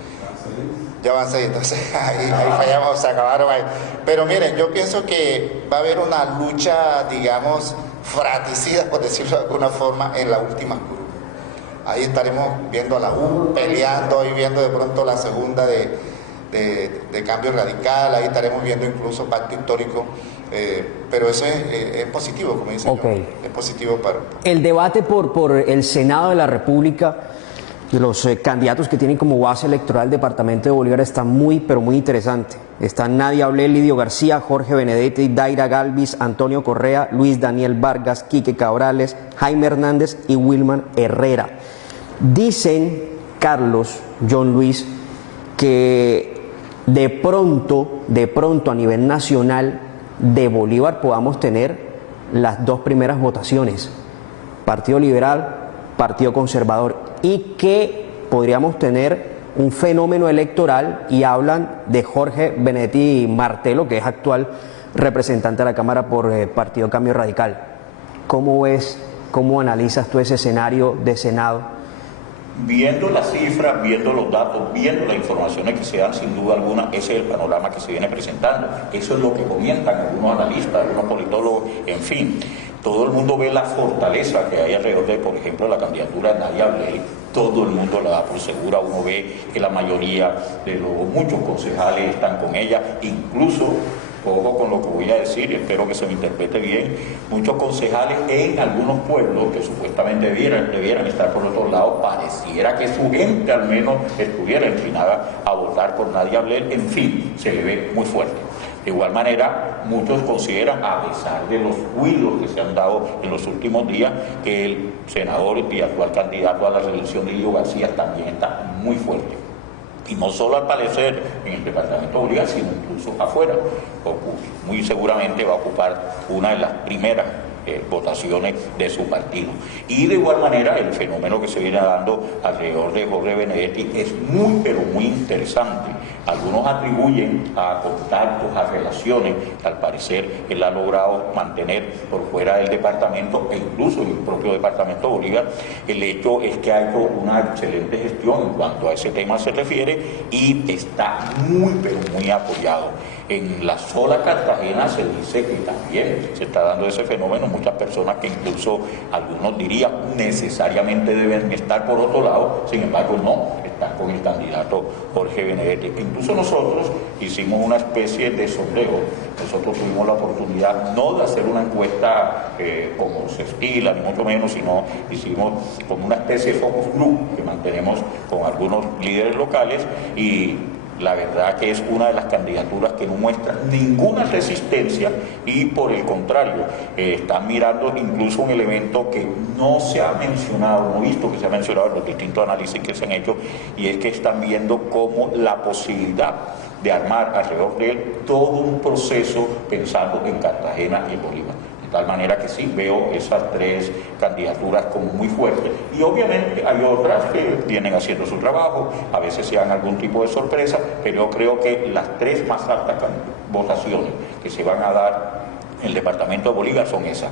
Ya van 6, entonces ahí fallamos, se acabaron ahí. Pero miren, yo pienso que va a haber una lucha, digamos, fratricida, por decirlo de alguna forma, en la última curva. Ahí estaremos viendo a la U peleando y viendo de pronto la segunda de Cambio Radical, ahí estaremos viendo incluso pacto histórico, pero eso es positivo, como dicen, es positivo para... El debate por el Senado de la República, de los candidatos que tienen como base electoral el departamento de Bolívar, está muy, pero muy interesante. Están Nadia Ablé, Lidio García, Jorge Benedetti, Daira Galvis, Antonio Correa, Luis Daniel Vargas, Quique Cabrales, Jaime Hernández y Wilman Herrera. Dicen, Carlos, John Luis, que de pronto a nivel nacional de Bolívar podamos tener las 2 primeras votaciones, Partido Liberal, Partido Conservador, y que podríamos tener un fenómeno electoral, y hablan de Jorge Benedetti Martelo, que es actual representante de la Cámara por Partido Cambio Radical. ¿Cómo ves, cómo analizas tú ese escenario de Senado? Viendo las cifras, viendo los datos, viendo las informaciones que se dan, sin duda alguna, ese es el panorama que se viene presentando. Eso es lo que comentan algunos analistas, algunos politólogos, en fin. Todo el mundo ve la fortaleza que hay alrededor de, por ejemplo, la candidatura de Nadia Ablé. Todo el mundo la da por segura. Uno ve que la mayoría de muchos concejales están con ella, incluso... Ojo con lo que voy a decir, espero que se me interprete bien. Muchos concejales en algunos pueblos que supuestamente debieran estar por otro lado, pareciera que su gente al menos estuviera inclinada a votar por Nadia Ablé. En fin, se le ve muy fuerte. De igual manera, muchos consideran, a pesar de los ruidos que se han dado en los últimos días, que el senador y actual candidato a la reelección de Lidio García también está muy fuerte. Y no solo al parecer en el departamento de Bolívar, sino incluso afuera. Muy seguramente va a ocupar una de las primeras votaciones de su partido. Y de igual manera, el fenómeno que se viene dando alrededor de Jorge Benedetti es muy, pero muy interesante. Algunos atribuyen a contactos, a relaciones, al parecer él ha logrado mantener por fuera del departamento e incluso en el propio departamento de Bolívar. El hecho es que ha hecho una excelente gestión en cuanto a ese tema se refiere y está muy, pero muy apoyado. En la sola Cartagena se dice que también se está dando ese fenómeno, muchas personas que incluso algunos dirían necesariamente deben estar por otro lado, sin embargo no, están con el candidato Jorge Benedetti. Incluso nosotros hicimos una especie de sondeo, nosotros tuvimos la oportunidad no de hacer una encuesta como se estila, ni mucho menos, sino hicimos como una especie de focus group que mantenemos con algunos líderes locales y La verdad que es una de las candidaturas que no muestra ninguna resistencia y por el contrario, están mirando incluso un elemento que no se ha mencionado, no he visto que se ha mencionado en los distintos análisis que se han hecho, y es que están viendo cómo la posibilidad de armar alrededor de él todo un proceso pensando en Cartagena y en Bolívar. De tal manera que sí veo esas tres candidaturas como muy fuertes. Y obviamente hay otras que vienen haciendo su trabajo, a veces se dan algún tipo de sorpresa, pero yo creo que las tres más altas votaciones que se van a dar en el departamento de Bolívar son esas.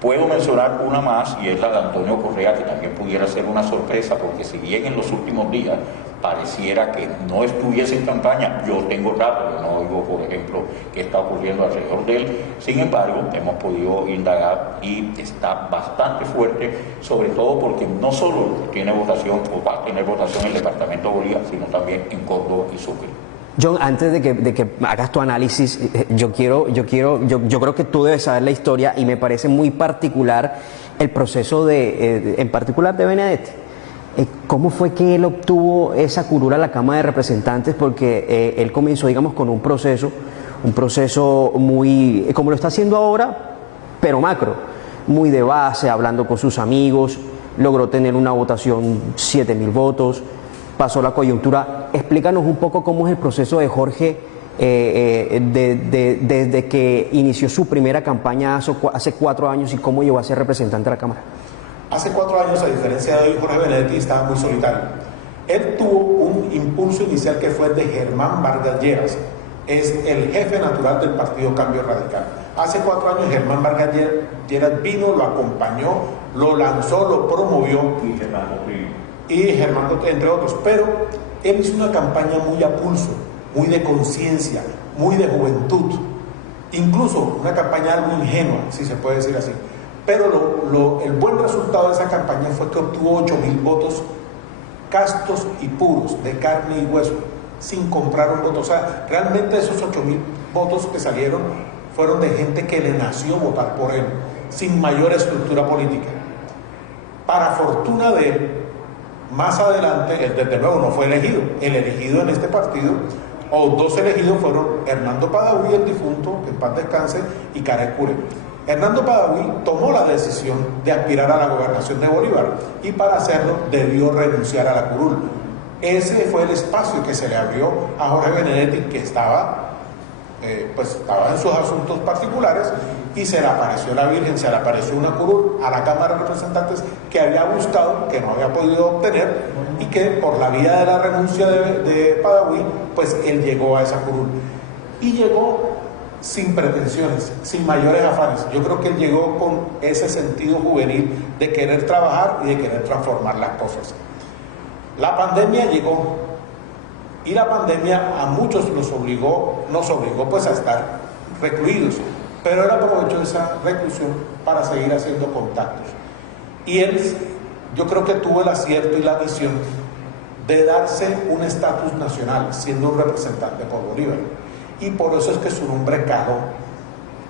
Puedo mencionar una más y es la de Antonio Correa, que también pudiera ser una sorpresa, porque si bien en los últimos días pareciera que no estuviese en campaña, yo tengo datos, yo no oigo, por ejemplo, qué está ocurriendo alrededor de él. Sin embargo, hemos podido indagar y está bastante fuerte, sobre todo porque no solo tiene votación o va a tener votación en el departamento de Bolívar, sino también en Córdoba y Sucre. John, antes de que hagas tu análisis, yo creo que tú debes saber la historia y me parece muy particular el proceso en particular de Benedetti. ¿Cómo fue que él obtuvo esa curul a la Cámara de Representantes? Porque él comenzó, digamos, con un proceso muy, como lo está haciendo ahora, pero macro, muy de base, hablando con sus amigos, logró tener una votación 7.000 votos, pasó la coyuntura. Explícanos un poco cómo es el proceso de Jorge desde que inició su primera campaña hace 4 años y cómo llegó a ser representante de la Cámara. Hace 4 años, a diferencia de hoy, Jorge Benedetti estaba muy solitario. Él tuvo un impulso inicial que fue de Germán Vargas Lleras, es el jefe natural del Partido Cambio Radical. Hace 4 años Germán Vargas Lleras vino, lo acompañó, lo lanzó, lo promovió, y Germán, entre otros, pero él hizo una campaña muy a pulso, muy de conciencia, muy de juventud, incluso una campaña algo ingenua, si se puede decir así. Pero el buen resultado de esa campaña fue que obtuvo 8.000 votos castos y puros, de carne y hueso, sin comprar un voto. O sea, realmente esos 8.000 votos que salieron fueron de gente que le nació votar por él, sin mayor estructura política. Para fortuna de él, más adelante, él desde luego no fue elegido. El elegido en este partido, o 2 elegidos, fueron Hernando Padaví, el difunto, que en paz descanse, y Karel Cure. Hernando Padaví tomó la decisión de aspirar a la gobernación de Bolívar y para hacerlo debió renunciar a la curul. Ese fue el espacio que se le abrió a Jorge Benedetti, que estaba en sus asuntos particulares, y se le apareció la Virgen, se le apareció una curul a la Cámara de Representantes que había buscado, que no había podido obtener, y que por la vía de la renuncia de Padaví, pues él llegó a esa curul. Y llegó sin pretensiones, sin mayores afanes. Yo creo que él llegó con ese sentido juvenil de querer trabajar y de querer transformar las cosas. La pandemia llegó, y la pandemia a muchos nos obligó pues a estar recluidos, pero él aprovechó esa reclusión para seguir haciendo contactos. Y él, yo creo que tuvo el acierto y la visión de darse un estatus nacional, siendo un representante por Bolívar. Y por eso es que su nombre caló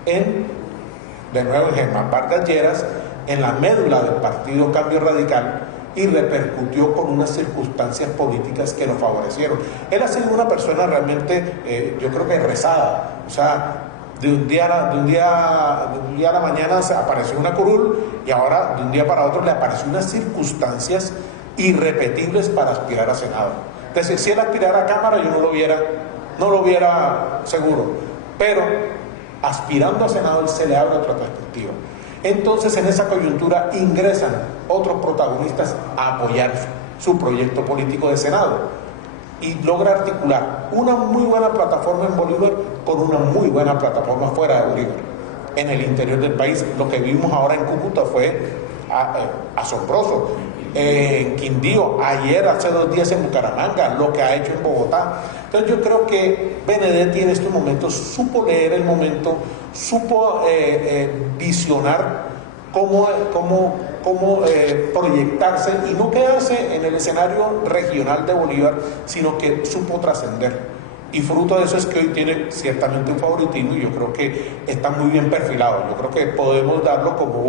de nuevo en Germán Vargas Lleras, en la médula del Partido Cambio Radical, y repercutió con unas circunstancias políticas que lo favorecieron. Él ha sido una persona realmente, yo creo que rezada. O sea, de un día a la mañana se apareció una curul, y ahora de un día para otro le apareció unas circunstancias irrepetibles para aspirar a Senado. Es decir, si él aspirara a Cámara, yo no lo viera seguro, pero aspirando a Senado él se le abre otra perspectiva. Entonces, en esa coyuntura ingresan otros protagonistas a apoyar su proyecto político de Senado, y logra articular una muy buena plataforma en Bolívar con una muy buena plataforma fuera de Bolívar, en el interior del país. Lo que vimos ahora en Cúcuta fue asombroso. En Quindío, ayer, hace 2 días en Bucaramanga, lo que ha hecho en Bogotá. Entonces yo creo que Benedetti en estos momentos supo leer el momento, supo visionar cómo proyectarse y no quedarse en el escenario regional de Bolívar, sino que supo trascender. Y fruto de eso es que hoy tiene ciertamente un favoritismo, y yo creo que está muy bien perfilado. Yo creo que podemos darlo como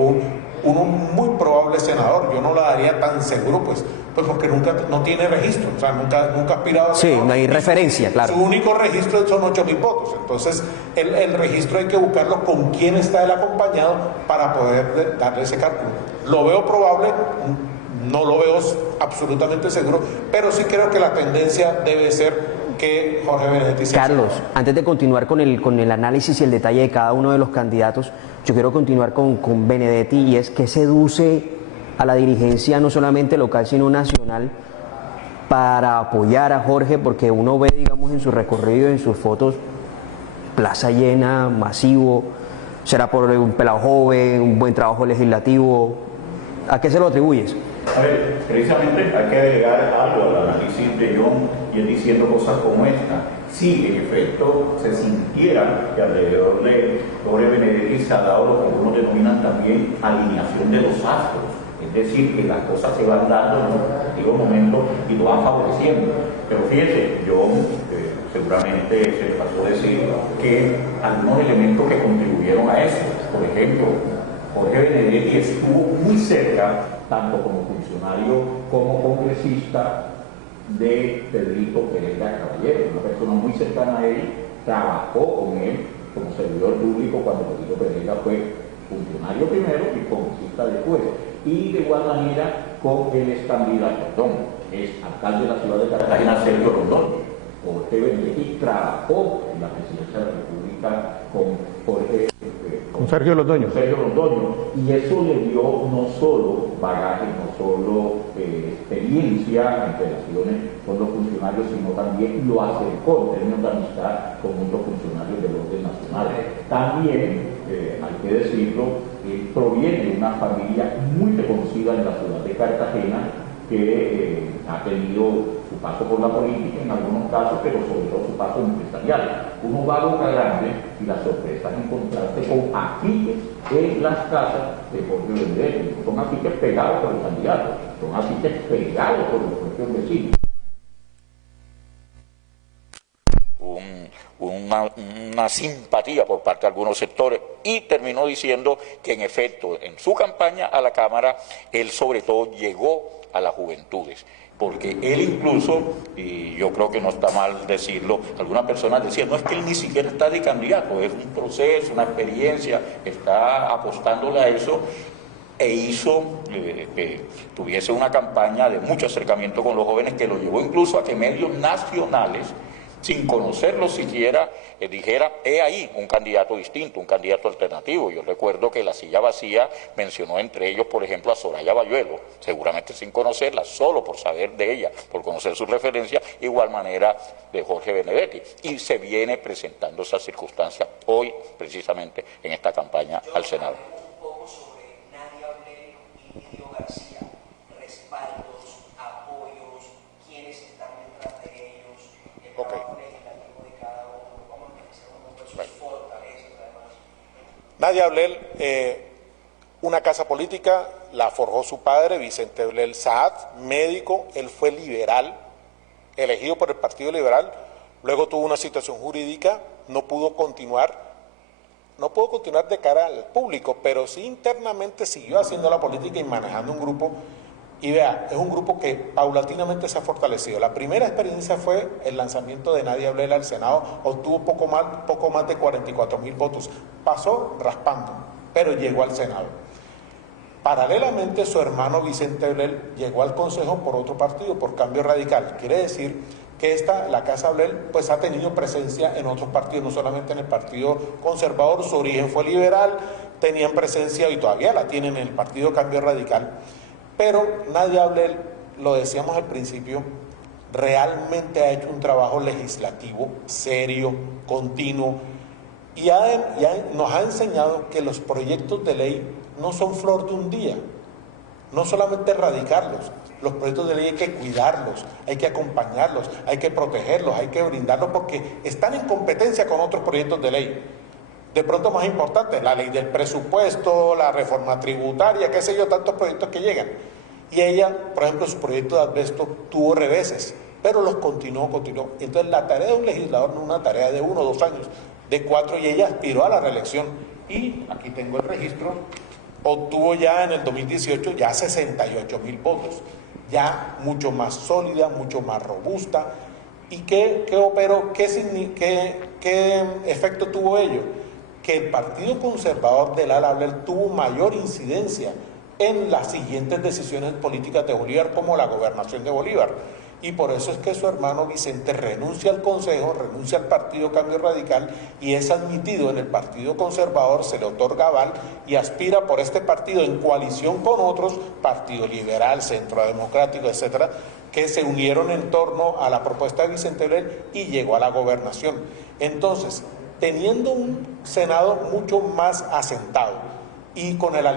un muy probable senador. Yo no la daría tan seguro, pues porque nunca no tiene registro, o sea, nunca ha aspirado a senador. Sí, no hay referencia, claro. Su único registro son 8.000 votos. Entonces, el registro hay que buscarlo con quién está él acompañado para poder darle ese cálculo. Lo veo probable, no lo veo absolutamente seguro, pero sí creo que la tendencia debe ser que Jorge Benedetti sea Carlos, senador. antes de continuar con el análisis y el detalle de cada uno de los candidatos, yo quiero continuar con Benedetti, y es que seduce a la dirigencia no solamente local sino nacional para apoyar a Jorge, porque uno ve, digamos, en su recorrido, en sus fotos, plaza llena, masivo. ¿Será por un pelado joven, un buen trabajo legislativo? ¿A qué se lo atribuyes? A ver, precisamente hay que agregar algo al análisis de John, y él diciendo cosas como esta. Sí, en efecto, se sintiera que alrededor de Jorge Benedetti se ha dado lo que algunos denominan también alineación de los astros. Es decir, que las cosas se van dando en un respectivo momento y lo van favoreciendo. Pero fíjese, John seguramente se le pasó a decir que algunos elementos que contribuyeron a eso, por ejemplo, Jorge Benedetti estuvo muy cerca, tanto como funcionario como congresista, de Pedrito Pereira Caballero, una persona muy cercana a él, trabajó con él como servidor público cuando Pedrito Pereira fue funcionario primero y congresista después, y de igual manera con el ex candidato, es alcalde de la ciudad de Cartagena, Sergio Londoño. Jorge Benedetti trabajó en la presidencia de la República con Sergio Londoño. Y eso le dio no solo bagaje, no solo experiencia en relaciones con los funcionarios, sino también lo acercó en términos de amistad con muchos funcionarios del orden nacional. También, hay que decirlo, él proviene de una familia muy reconocida en la ciudad de Cartagena, que ha tenido su paso por la política en algunos casos, pero sobre todo su paso empresarial. Uno va a Boca Grande y la sorpresa es encontrarse con afiches en las casas de Jorge Benedetti. No son afiches pegados por el candidato, son afiches pegados por los propios vecinos. Una simpatía por parte de algunos sectores, y terminó diciendo que en efecto en su campaña a la Cámara él sobre todo llegó a las juventudes, porque él incluso, y yo creo que no está mal decirlo, algunas personas decían, no, es que él ni siquiera está de candidato, es un proceso, una experiencia, está apostándole a eso, e hizo que tuviese una campaña de mucho acercamiento con los jóvenes, que lo llevó incluso a que medios nacionales, sin conocerlo siquiera, dijera, he ahí un candidato distinto, un candidato alternativo. Yo recuerdo que La Silla Vacía mencionó entre ellos, por ejemplo, a Soraya Bayuelo, seguramente sin conocerla, solo por saber de ella, por conocer su referencia, igual manera de Jorge Benedetti. Y se viene presentando esa circunstancia hoy, precisamente, en esta campaña al Senado. Un poco sobre Nadia Aurelio y Lidio García, respaldos, apoyos, quiénes están detrás de ellos, el trabajo legislativo de cada uno, vamos a analizar un poco sus fortalezas además. Nadia Aurelio, una casa política, la forjó su padre, Vicente Aurelio Saad, médico, él fue liberal, elegido por el Partido Liberal, luego tuvo una situación jurídica, no pudo continuar de cara al público, pero sí internamente siguió haciendo la política y manejando un grupo. Y vea, es un grupo que paulatinamente se ha fortalecido. La primera experiencia fue el lanzamiento de Nadia Aurelio al Senado, obtuvo poco más de 44.000 votos, pasó raspando, pero llegó al Senado. Paralelamente, su hermano Vicente Aurelio llegó al Consejo por otro partido, por Cambio Radical. Quiere decir que la Casa Aurelio, pues ha tenido presencia en otros partidos, no solamente en el Partido Conservador, su origen fue liberal, tenían presencia y todavía la tienen en el Partido Cambio Radical. Pero Nadia Aurelio, lo decíamos al principio, realmente ha hecho un trabajo legislativo serio, continuo, y nos ha enseñado que los proyectos de ley no son flor de un día, no solamente erradicarlos, los proyectos de ley hay que cuidarlos, hay que acompañarlos, hay que protegerlos, hay que brindarlos, porque están en competencia con otros proyectos de ley. De pronto más importante, la ley del presupuesto, la reforma tributaria, qué sé yo, tantos proyectos que llegan. Y ella, por ejemplo, su proyecto de asbesto tuvo reveses, pero los continuó. Entonces la tarea de un legislador no es una tarea de 1 o 2 años, de 4, y ella aspiró a la reelección. Y aquí tengo el registro, obtuvo ya en el 2018 ya 68.000 votos, ya mucho más sólida, mucho más robusta. ¿Y qué operó? ¿Qué efecto tuvo ello? Que el Partido Conservador del Ala Abler tuvo mayor incidencia en las siguientes decisiones políticas de Bolívar, como la gobernación de Bolívar. Y por eso es que su hermano Vicente renuncia al Consejo, renuncia al Partido Cambio Radical y es admitido en el Partido Conservador, se le otorga aval y aspira por este partido en coalición con otros, Partido Liberal, Centro Democrático, etcétera, que se unieron en torno a la propuesta de Vicente Abler y llegó a la gobernación. Entonces, teniendo un Senado mucho más asentado y con el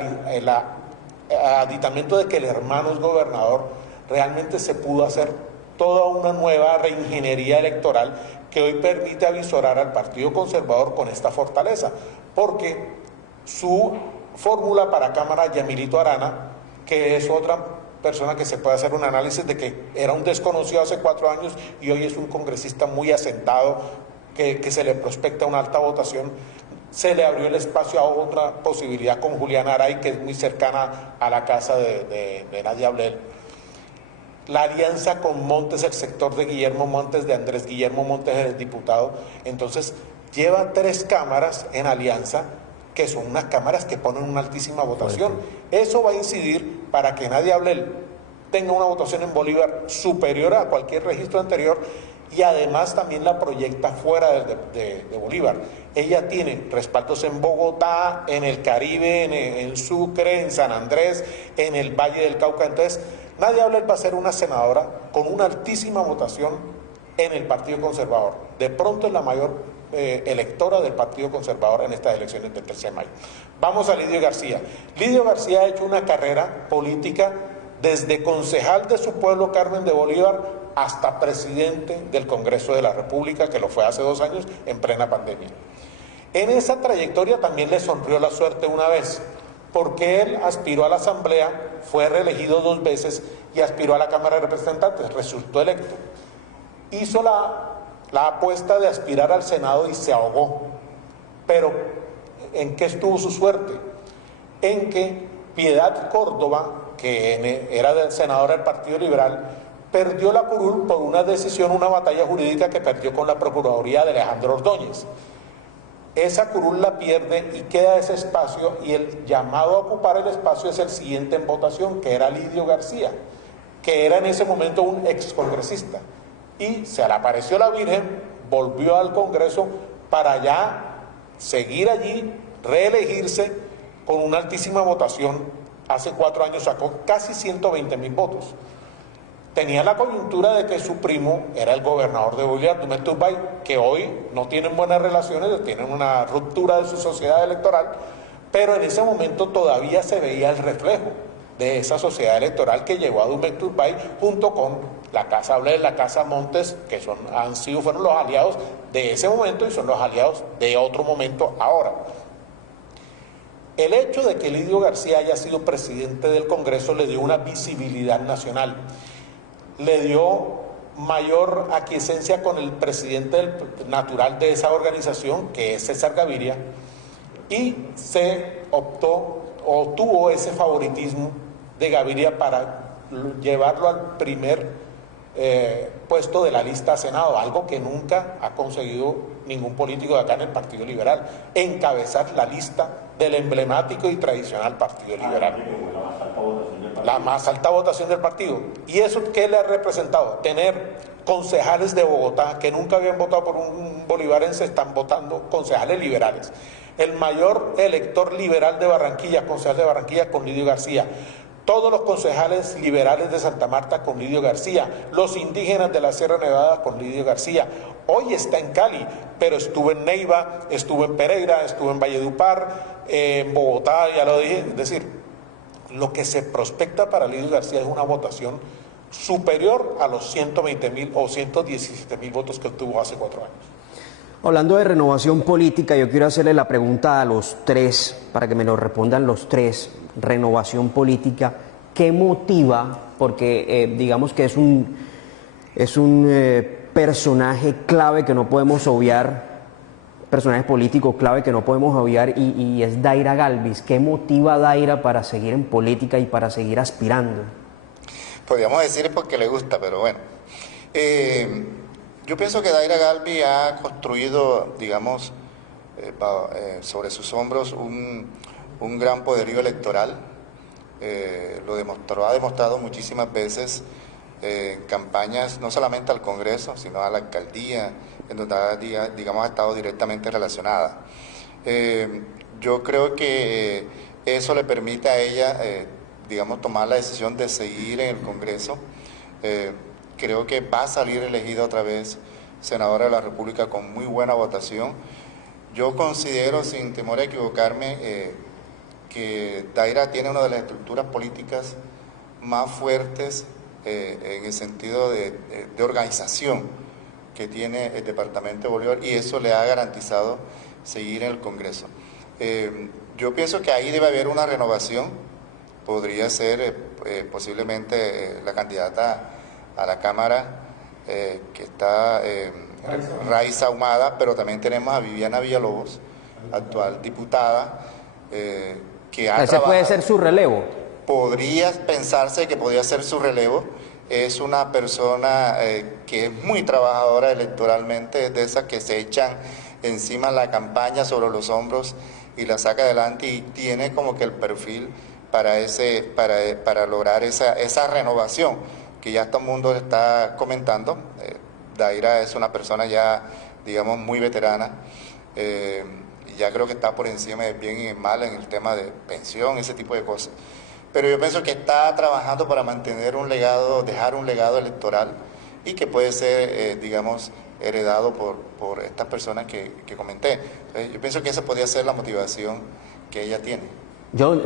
aditamento de que el hermano es gobernador, realmente se pudo hacer toda una nueva reingeniería electoral que hoy permite avisorar al Partido Conservador con esta fortaleza, porque su fórmula para Cámara, Yamilito Arana, que es otra persona que se puede hacer un análisis de que era un desconocido hace 4 años y hoy es un congresista muy asentado, que se le prospecta una alta votación, se le abrió el espacio a otra posibilidad con Juliana Aray, que es muy cercana a la casa de Nadia Abler. La alianza con Montes, el sector de Guillermo Montes, de Andrés Guillermo Montes, el diputado, entonces lleva 3 cámaras en alianza, que son unas cámaras que ponen una altísima votación. Eso va a incidir para que Nadia Abler tenga una votación en Bolívar superior a cualquier registro anterior y además también la proyecta fuera de Bolívar. Ella tiene respaldos en Bogotá, en el Caribe, en Sucre, en San Andrés, en el Valle del Cauca. Entonces, Nadia Abler va a ser una senadora con una altísima votación en el Partido Conservador. De pronto es la mayor electora del Partido Conservador en estas elecciones del 13 de mayo. Vamos a Lidio García. Lidio García ha hecho una carrera política desde concejal de su pueblo, Carmen de Bolívar, hasta presidente del Congreso de la República, que lo fue hace 2 años en plena pandemia. En esa trayectoria también le sonrió la suerte una vez, porque él aspiró a la Asamblea, fue reelegido 2 veces y aspiró a la Cámara de Representantes, resultó electo. Hizo la apuesta de aspirar al Senado y se ahogó. Pero, ¿en qué estuvo su suerte? En que Piedad Córdoba, que era senadora del Partido Liberal, perdió la curul por una decisión, una batalla jurídica que perdió con la Procuraduría de Alejandro Ordóñez. Esa curul la pierde y queda ese espacio, y el llamado a ocupar el espacio es el siguiente en votación, que era Lidio García, que era en ese momento un excongresista. Y se le apareció la Virgen, volvió al Congreso para ya seguir allí, reelegirse con una altísima votación. Hace 4 años sacó casi 120.000 votos. Tenía la coyuntura de que su primo era el gobernador de Bolívar, Dumais Turbay, que hoy no tienen buenas relaciones, tienen una ruptura de su sociedad electoral, pero en ese momento todavía se veía el reflejo de esa sociedad electoral que llegó a Dumais Turbay junto con la Casa Abler, la Casa Montes, que fueron los aliados de ese momento y son los aliados de otro momento ahora. El hecho de que Lidio García haya sido presidente del Congreso le dio una visibilidad nacional, le dio mayor aquiescencia con el presidente natural de esa organización, que es César Gaviria, y se tuvo ese favoritismo de Gaviria para llevarlo al primer puesto de la lista a Senado, algo que nunca ha conseguido ningún político de acá en el Partido Liberal, encabezar la lista del emblemático y tradicional Partido Liberal. La más alta votación del partido. ¿Y eso qué le ha representado? Tener concejales de Bogotá que nunca habían votado por un bolivarense, están votando concejales liberales. El mayor elector liberal de Barranquilla, concejal de Barranquilla, con Lidio García. Todos los concejales liberales de Santa Marta con Lidio García, los indígenas de la Sierra Nevada con Lidio García. Hoy está en Cali, pero estuvo en Neiva, estuvo en Pereira, estuvo en Valledupar, en Bogotá, ya lo dije. Es decir, lo que se prospecta para Lidio García es una votación superior a los 120.000 o 117.000 votos que obtuvo hace 4 años. Hablando de renovación política, yo quiero hacerle la pregunta a los 3, para que me lo respondan los 3. Renovación política, ¿qué motiva? Porque digamos que es un personaje clave que no podemos obviar personaje político clave que no podemos obviar y es Daira Galvis. ¿Qué motiva a Daira para seguir en política y para seguir aspirando? Podríamos decir porque le gusta, pero bueno. Yo pienso que Daira Galvis ha construido, digamos, sobre sus hombros un gran poderío electoral. Ha demostrado muchísimas veces en campañas, no solamente al Congreso, sino a la alcaldía, en donde ha estado directamente relacionada. Yo creo que eso le permite a ella, tomar la decisión de seguir en el Congreso. Creo que va a salir elegida otra vez senadora de la República con muy buena votación. Yo considero, sin temor a equivocarme, que Daira tiene una de las estructuras políticas más fuertes en el sentido de organización que tiene el departamento de Bolívar, y eso le ha garantizado seguir en el Congreso. Yo pienso que ahí debe haber una renovación. Podría ser posiblemente la candidata a la Cámara que está Raiza Ahumada, pero también tenemos a Viviana Villalobos, actual diputada, que ha ¿Ese puede ser su relevo? Podría pensarse que podría ser su relevo. Es una persona que es muy trabajadora electoralmente, de esas que se echan encima la campaña sobre los hombros y la saca adelante, y tiene como que el perfil para lograr esa renovación que ya todo el mundo está comentando. Daira es una persona ya, digamos, muy veterana, y ya creo que está por encima de bien y de mal en el tema de pensión, ese tipo de cosas. Pero yo pienso que está trabajando para mantener un legado, dejar un legado electoral, y que puede ser, heredado por estas personas que comenté. Entonces, yo pienso que esa podría ser la motivación que ella tiene.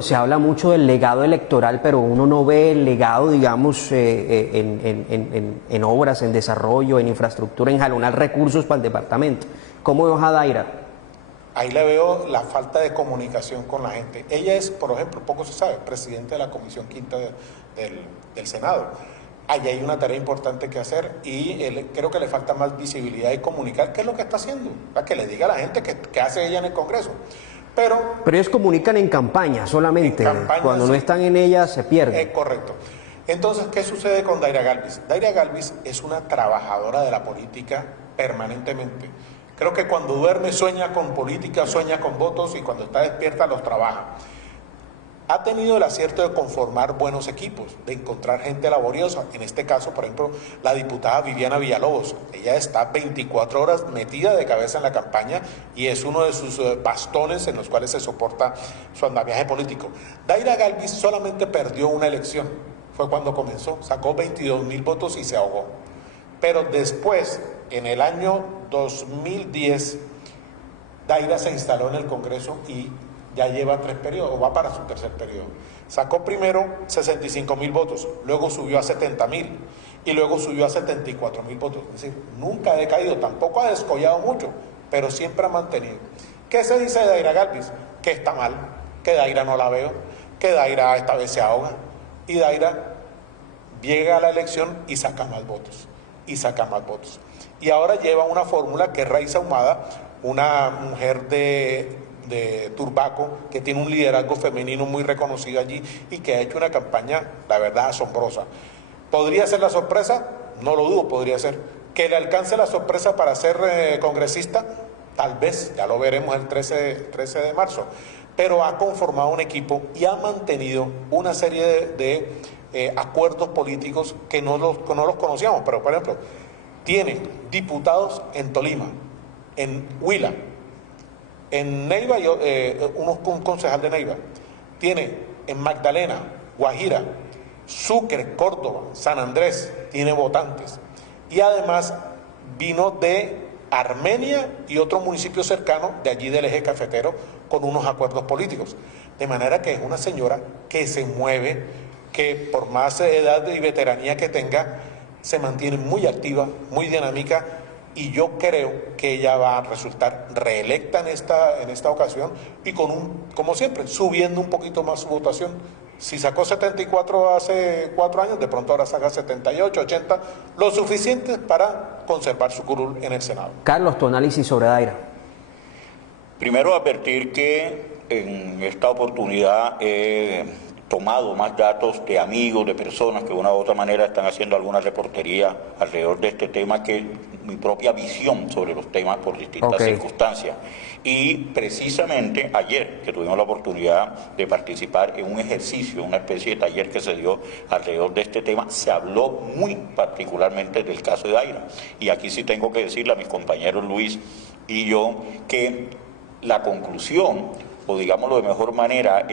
Se habla mucho del legado electoral, pero uno no ve el legado, digamos, en obras, en desarrollo, en infraestructura, en jalonar recursos para el departamento. ¿Cómo ves a Daira? Ahí le veo la falta de comunicación con la gente. Ella es, por ejemplo, poco se sabe, presidente de la Comisión Quinta del Senado. Allí hay una tarea importante que hacer, y creo que le falta más visibilidad y comunicar qué es lo que está haciendo, para que le diga a la gente qué hace ella en el Congreso. Pero ellos comunican en campaña solamente, cuando no están en ella se pierde. Es correcto. Entonces, ¿qué sucede con Daira Galvis? Daira Galvis es una trabajadora de la política permanentemente. Creo que cuando duerme sueña con política, sueña con votos, y cuando está despierta los trabaja. Ha tenido el acierto de conformar buenos equipos, de encontrar gente laboriosa. En este caso, por ejemplo, la diputada Viviana Villalobos. Ella está 24 horas metida de cabeza en la campaña, y es uno de sus bastones en los cuales se soporta su andamiaje político. Daira Galvis solamente perdió una elección. Fue cuando comenzó. Sacó 22,000 votos y se ahogó. Pero después, en el año 2010, Daira se instaló en el Congreso y ya lleva 3 periodos, o va para su tercer periodo. Sacó primero 65,000 votos, luego subió a 70,000 y luego subió a 74,000 votos. Es decir, nunca ha decaído, tampoco ha descollado mucho, pero siempre ha mantenido. ¿Qué se dice de Daira Galvis? Que está mal, que Daira no la veo, que Daira esta vez se ahoga, y Daira llega a la elección y saca más votos, y saca más votos. Y ahora lleva una fórmula que es Raiza Ahumada, una mujer de Turbaco, que tiene un liderazgo femenino muy reconocido allí, y que ha hecho una campaña, la verdad, asombrosa. ¿Podría ser la sorpresa? No lo dudo, podría ser. ¿Que le alcance la sorpresa para ser congresista? Tal vez, ya lo veremos el 13 de marzo. Pero ha conformado un equipo y ha mantenido una serie de acuerdos políticos que no los conocíamos. Pero, por ejemplo, tiene diputados en Tolima, en Huila, en Neiva, un concejal de Neiva. Tiene en Magdalena, Guajira, Sucre, Córdoba, San Andrés, tiene votantes. Y además vino de Armenia y otro municipio cercano, de allí del eje cafetero, con unos acuerdos políticos. De manera que es una señora que se mueve, que por más edad y veteranía que tenga, se mantiene muy activa, muy dinámica, y yo creo que ella va a resultar reelecta en esta ocasión, y como siempre, subiendo un poquito más su votación. Si sacó 74 hace 4 años, de pronto ahora saca 78, 80, lo suficiente para conservar su curul en el Senado. Carlos, tu análisis sobre Daira. Primero advertir que en esta oportunidad he tomado más datos de amigos, de personas que de una u otra manera están haciendo alguna reportería alrededor de este tema, que mi propia visión sobre los temas por distintas circunstancias. Y precisamente ayer, que tuvimos la oportunidad de participar en un ejercicio, una especie de taller que se dio alrededor de este tema, se habló muy particularmente del caso de Daira. Y aquí sí tengo que decirle a mis compañeros Luis y yo que la conclusión, o digámoslo de mejor manera,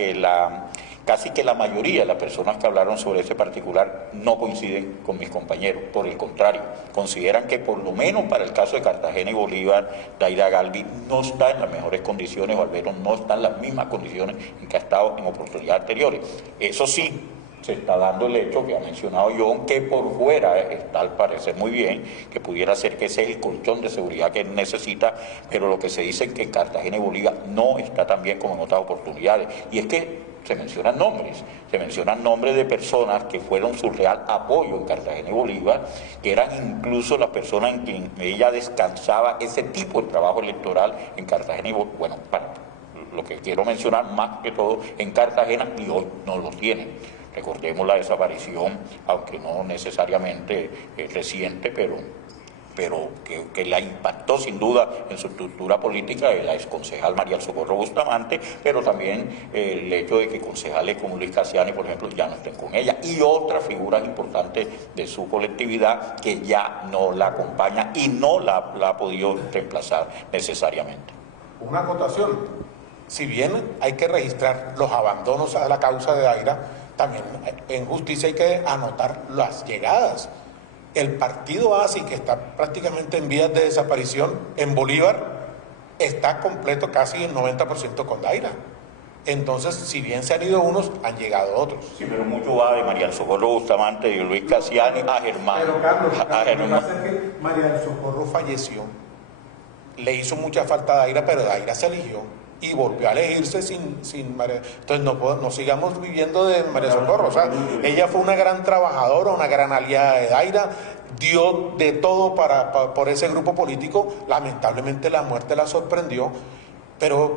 casi que la mayoría de las personas que hablaron sobre ese particular no coinciden con mis compañeros. Por el contrario, consideran que por lo menos para el caso de Cartagena y Bolívar, Daira Galvi no está en las mejores condiciones, o al menos no está en las mismas condiciones en que ha estado en oportunidades anteriores. Eso sí, se está dando el hecho que ha mencionado John, que por fuera está al parecer muy bien, que pudiera ser que ese es el colchón de seguridad que necesita, pero lo que se dice es que en Cartagena y Bolívar no está tan bien como en otras oportunidades. Y es que se mencionan nombres de personas que fueron su real apoyo en Cartagena y Bolívar, que eran incluso las personas en quien ella descansaba ese tipo de trabajo electoral en Cartagena y Bolívar. Bueno, lo que quiero mencionar más que todo en Cartagena, y hoy no lo tienen. Recordemos la desaparición, aunque no necesariamente reciente, pero que la impactó sin duda en su estructura política, de la exconcejal María del Socorro Bustamante, pero también el hecho de que concejales como Luis Casiani, por ejemplo, ya no estén con ella, y otras figuras importantes de su colectividad que ya no la acompañan y no la ha podido reemplazar necesariamente. Una acotación: si bien hay que registrar los abandonos a la causa de Daira, también en justicia hay que anotar las llegadas. El partido ASI, que está prácticamente en vías de desaparición en Bolívar, está completo casi el 90% con Daira. Entonces, si bien se han ido unos, han llegado otros. Sí, pero mucho va de María del Socorro Bustamante, de Luis Casiani a Germán. Pero Carlos, lo que pasa es que María del Socorro falleció, le hizo mucha falta a Daira, pero Daira se eligió y volvió a elegirse sin María. Entonces no sigamos viviendo de María Socorro. O sea, ella fue una gran trabajadora, una gran aliada de Daira, dio de todo por ese grupo político. Lamentablemente la muerte la sorprendió, pero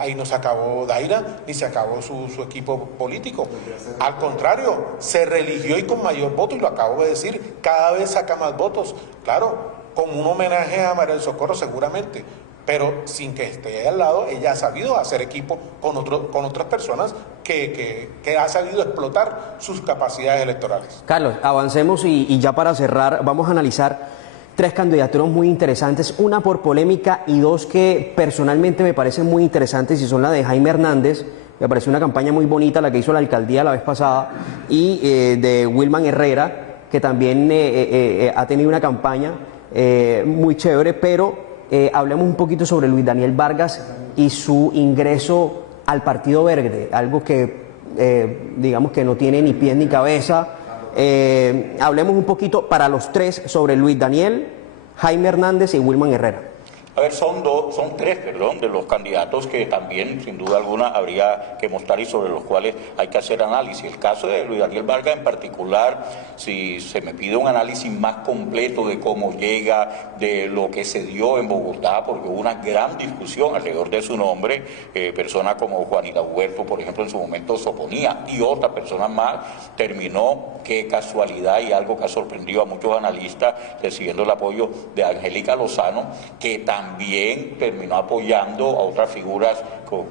ahí no se acabó Daira, ni se acabó su equipo político. Al contrario, se reeligió y con mayor voto, y lo acabo de decir, cada vez saca más votos. Claro, como un homenaje a María del Socorro seguramente, pero sin que esté ahí al lado. Ella ha sabido hacer equipo con otras personas que ha sabido explotar sus capacidades electorales. Carlos, avancemos y ya para cerrar vamos a analizar tres candidaturas muy interesantes, una por polémica y dos que personalmente me parecen muy interesantes, y son la de Jaime Hernández. Me pareció una campaña muy bonita la que hizo la alcaldía la vez pasada, y de Wilman Herrera, que también ha tenido una campaña muy chévere. Pero hablemos un poquito sobre Luis Daniel Vargas y su ingreso al Partido Verde, algo que digamos que no tiene ni pies ni cabeza. Hablemos un poquito para los tres sobre Luis Daniel, Jaime Hernández y Wilman Herrera. A ver, son tres de los candidatos que también, sin duda alguna, habría que mostrar y sobre los cuales hay que hacer análisis. El caso de Luis Daniel Vargas en particular, si se me pide un análisis más completo de cómo llega, de lo que se dio en Bogotá, porque hubo una gran discusión alrededor de su nombre, personas como Juanita Huerto, por ejemplo, en su momento se oponía, y otras personas más, terminó, qué casualidad, y algo que ha sorprendido a muchos analistas, recibiendo el apoyo de Angélica Lozano, que también terminó apoyando a otras figuras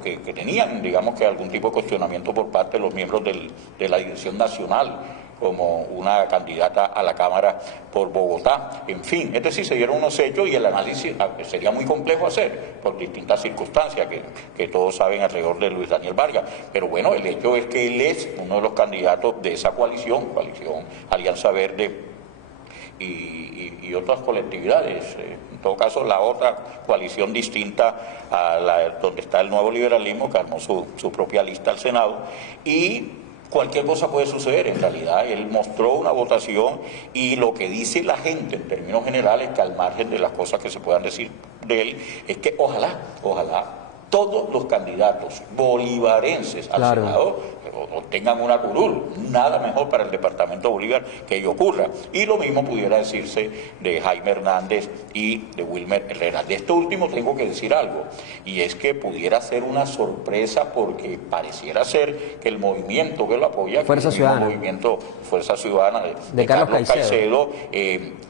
que tenían, digamos que algún tipo de cuestionamiento por parte de los miembros de la Dirección Nacional, como una candidata a la Cámara por Bogotá. En fin, es decir, se dieron unos hechos y el análisis sería muy complejo hacer por distintas circunstancias que todos saben alrededor de Luis Daniel Vargas. Pero bueno, el hecho es que él es uno de los candidatos de esa coalición Alianza Verde y otras colectividades. En todo caso, la otra coalición distinta a la donde está el Nuevo Liberalismo, que armó su propia lista al Senado, y cualquier cosa puede suceder. En realidad, él mostró una votación, y lo que dice la gente en términos generales, que al margen de las cosas que se puedan decir de él, es que ojalá todos los candidatos bolivarenses al Senado, obtengan una curul. Nada mejor para el departamento de Bolívar que ello ocurra. Y lo mismo pudiera decirse de Jaime Hernández y de Wilmer Herrera. De esto último tengo que decir algo, y es que pudiera ser una sorpresa porque pareciera ser que el movimiento que lo apoya, Fuerza Ciudadana, movimiento Fuerza Ciudadana de Carlos Caicedo,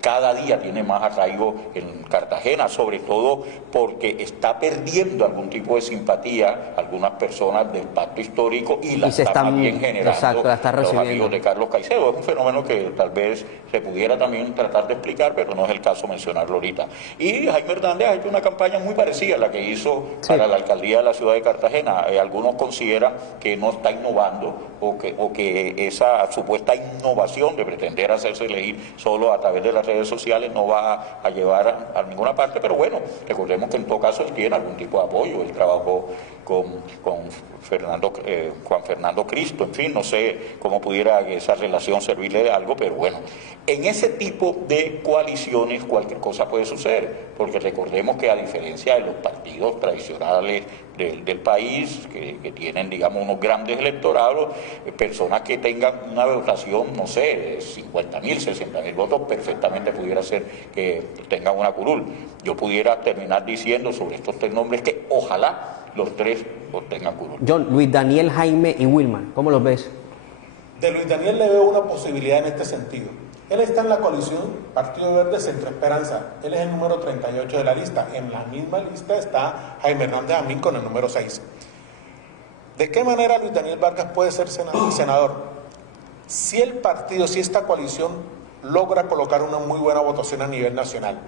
cada día tiene más arraigo en Cartagena, sobre todo porque está perdiendo algún tipo de simpatía algunas personas del pacto histórico y la está más bien generando los amigos de Carlos Caicedo. Es un fenómeno que tal vez se pudiera también tratar de explicar, pero no es el caso mencionarlo ahorita. Y Jaime Hernández ha hecho una campaña muy parecida a la que hizo para la alcaldía de la ciudad de Cartagena. Algunos consideran que no está innovando o que esa supuesta innovación de pretender hacerse elegir solo a través de las redes sociales no va a llevar a ninguna parte, pero bueno, recordemos que en todo caso él tiene algún tipo de apoyo. Él trabajó con Juan Fernando Cristo, en fin, no sé cómo pudiera esa relación servirle de algo, pero bueno, en ese tipo de coaliciones cualquier cosa puede suceder, porque recordemos que a diferencia de los partidos tradicionales del país, que tienen, digamos, unos grandes electorados, personas que tengan una votación, no sé, de 50.000, 60.000 votos, perfectamente pudiera ser que tengan una curul. Yo pudiera terminar diciendo sobre estos tres nombres que ojalá los tres obtengan curul. John, Luis Daniel, Jaime y Wilmar, ¿cómo los ves? De Luis Daniel le veo una posibilidad en este sentido. Él está en la coalición Partido Verde Centro Esperanza. Él es el número 38 de la lista. En la misma lista está Jaime Hernández Amín con el número 6. ¿De qué manera Luis Daniel Vargas puede ser senador? Si el partido, si esta coalición logra colocar una muy buena votación a nivel nacional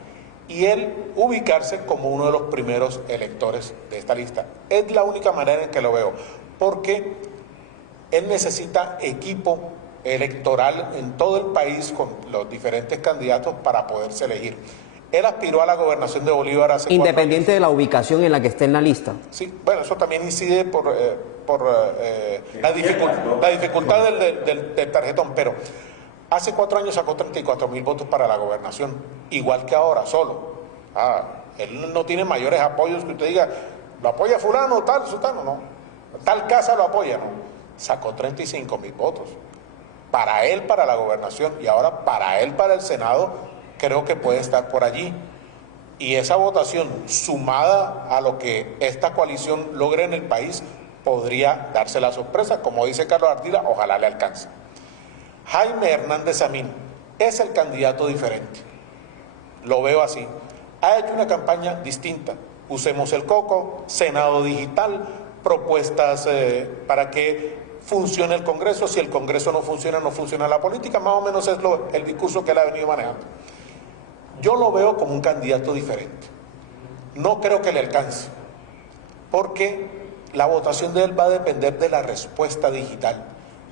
y él ubicarse como uno de los primeros electores de esta lista. Es la única manera en que lo veo, porque él necesita equipo electoral en todo el país con los diferentes candidatos para poderse elegir. Él aspiró a la gobernación de Bolívar hace independiente de la ubicación en la que esté en la lista. Sí, bueno, eso también incide por la dificultad del tarjetón, pero hace 4 años sacó 34.000 votos para la gobernación, igual que ahora, solo. Él no tiene mayores apoyos que usted diga, lo apoya fulano, tal, sultano, no. Tal casa lo apoya, no. Sacó 35.000 votos. Para él, para la gobernación, y ahora para él, para el Senado, creo que puede estar por allí. Y esa votación, sumada a lo que esta coalición logre en el país, podría darse la sorpresa. Como dice Carlos Ardila, ojalá le alcance. Jaime Hernández Amín es el candidato diferente. Lo veo así. Ha hecho una campaña distinta. Usemos el coco, Senado digital, propuestas para que funcione el Congreso. Si el Congreso no funciona la política. Más o menos es el discurso que él ha venido manejando. Yo lo veo como un candidato diferente. No creo que le alcance, porque la votación de él va a depender de la respuesta digital.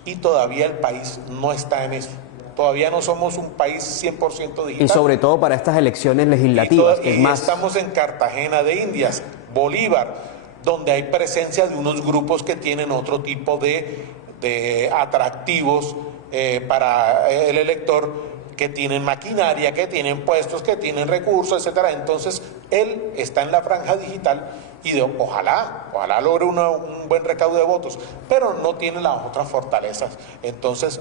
Y todavía el país no está en eso. Todavía no somos un país 100% digital. Y sobre todo para estas elecciones legislativas. Estamos en Cartagena de Indias, Bolívar, donde hay presencia de unos grupos que tienen otro tipo de atractivos para el elector, que tienen maquinaria, que tienen puestos, que tienen recursos, etcétera. Entonces, él está en la franja digital y ojalá logre un buen recaudo de votos, pero no tiene las otras fortalezas. Entonces,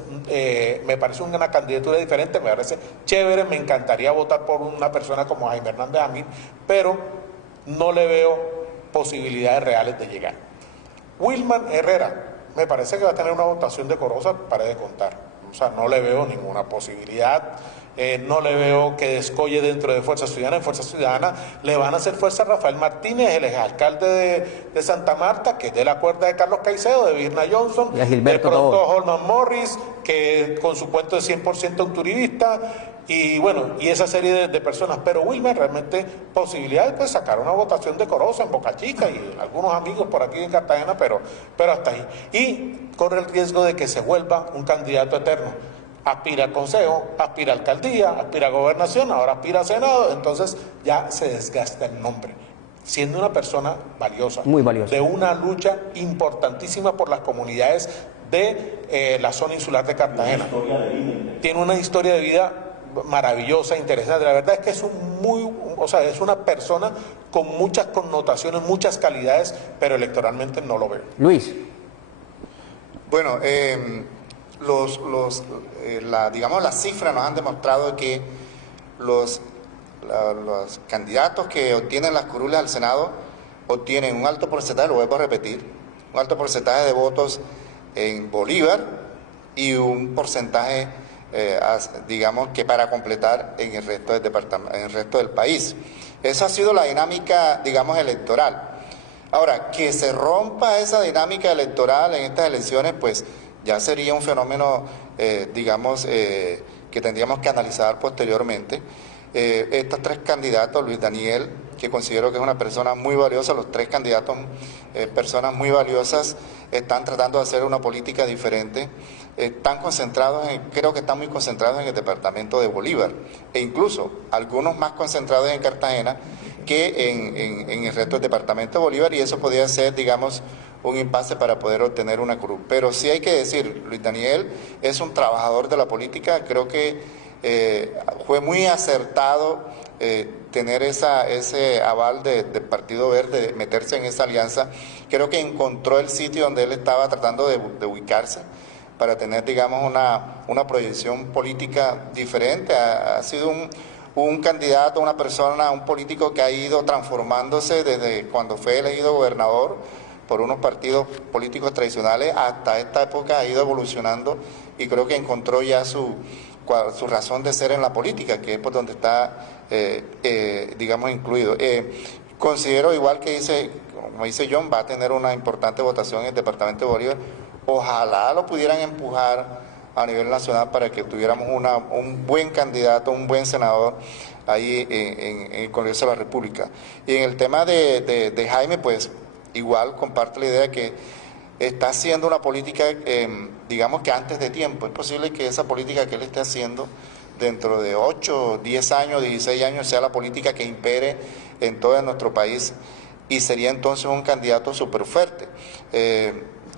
me parece una candidatura diferente, me parece chévere, me encantaría votar por una persona como Jaime Hernández Amín, pero no le veo posibilidades reales de llegar. Wilmer Herrera, me parece que va a tener una votación decorosa, para de contar. O sea, no le veo ninguna posibilidad, no le veo que descolle dentro de Fuerza Ciudadana. En Fuerza Ciudadana le van a hacer fuerza a Rafael Martínez, el exalcalde de Santa Marta, que es de la cuerda de Carlos Caicedo, de Virna Johnson, de pronto Holman Morris, que con su cuento de 100% unturibista, y bueno, y esa serie de personas. Pero Wilmer, realmente posibilidades de sacar una votación decorosa en Boca Chica y algunos amigos por aquí en Cartagena, pero hasta ahí. Y corre el riesgo de que se vuelva un candidato eterno. Aspira al consejo, aspira a alcaldía, aspira a gobernación, ahora aspira a senado, entonces ya se desgasta el nombre. Siendo una persona valiosa, muy valiosa, de una lucha importantísima por las comunidades de la zona insular de Cartagena. Tiene una historia de vida maravillosa, interesante. La verdad es que es es una persona con muchas connotaciones, muchas calidades, pero electoralmente no lo veo. Luis. Bueno, digamos, las cifras nos han demostrado que los candidatos que obtienen las curules al Senado obtienen un alto porcentaje, lo vuelvo a repetir, un alto porcentaje de votos en Bolívar y un porcentaje, digamos, que para completar en el resto del departamento, en el resto del país. Esa ha sido la dinámica, digamos, electoral. Ahora, que se rompa esa dinámica electoral en estas elecciones, pues ya sería un fenómeno, digamos, que tendríamos que analizar posteriormente. Estos tres candidatos, Luis Daniel, que considero que es una persona muy valiosa, los tres candidatos, personas muy valiosas, están tratando de hacer una política diferente, están concentrados, creo que están muy concentrados en el departamento de Bolívar, e incluso algunos más concentrados en Cartagena que en el resto del departamento de Bolívar, y eso podría ser, digamos, un impasse para poder obtener una cruz. Pero sí hay que decir, Luis Daniel es un trabajador de la política, creo que fue muy acertado tener ese aval del Partido Verde, de meterse en esa alianza. Creo que encontró el sitio donde él estaba tratando de ubicarse para tener, digamos, una proyección política diferente. Ha sido un candidato, una persona, un político que ha ido transformándose desde cuando fue elegido gobernador por unos partidos políticos tradicionales hasta esta época, ha ido evolucionando y creo que encontró ya su razón de ser en la política, que es por donde está, digamos, incluido. Considero, igual que como dice John, va a tener una importante votación en el departamento de Bolívar. Ojalá lo pudieran empujar a nivel nacional para que tuviéramos un buen candidato, un buen senador ahí en el Congreso de la República. Y en el tema de Jaime, pues igual comparto la idea que está haciendo una política, digamos que antes de tiempo. Es posible que esa política que él esté haciendo dentro de 8, 10 años, 16 años sea la política que impere en todo nuestro país y sería entonces un candidato súper fuerte.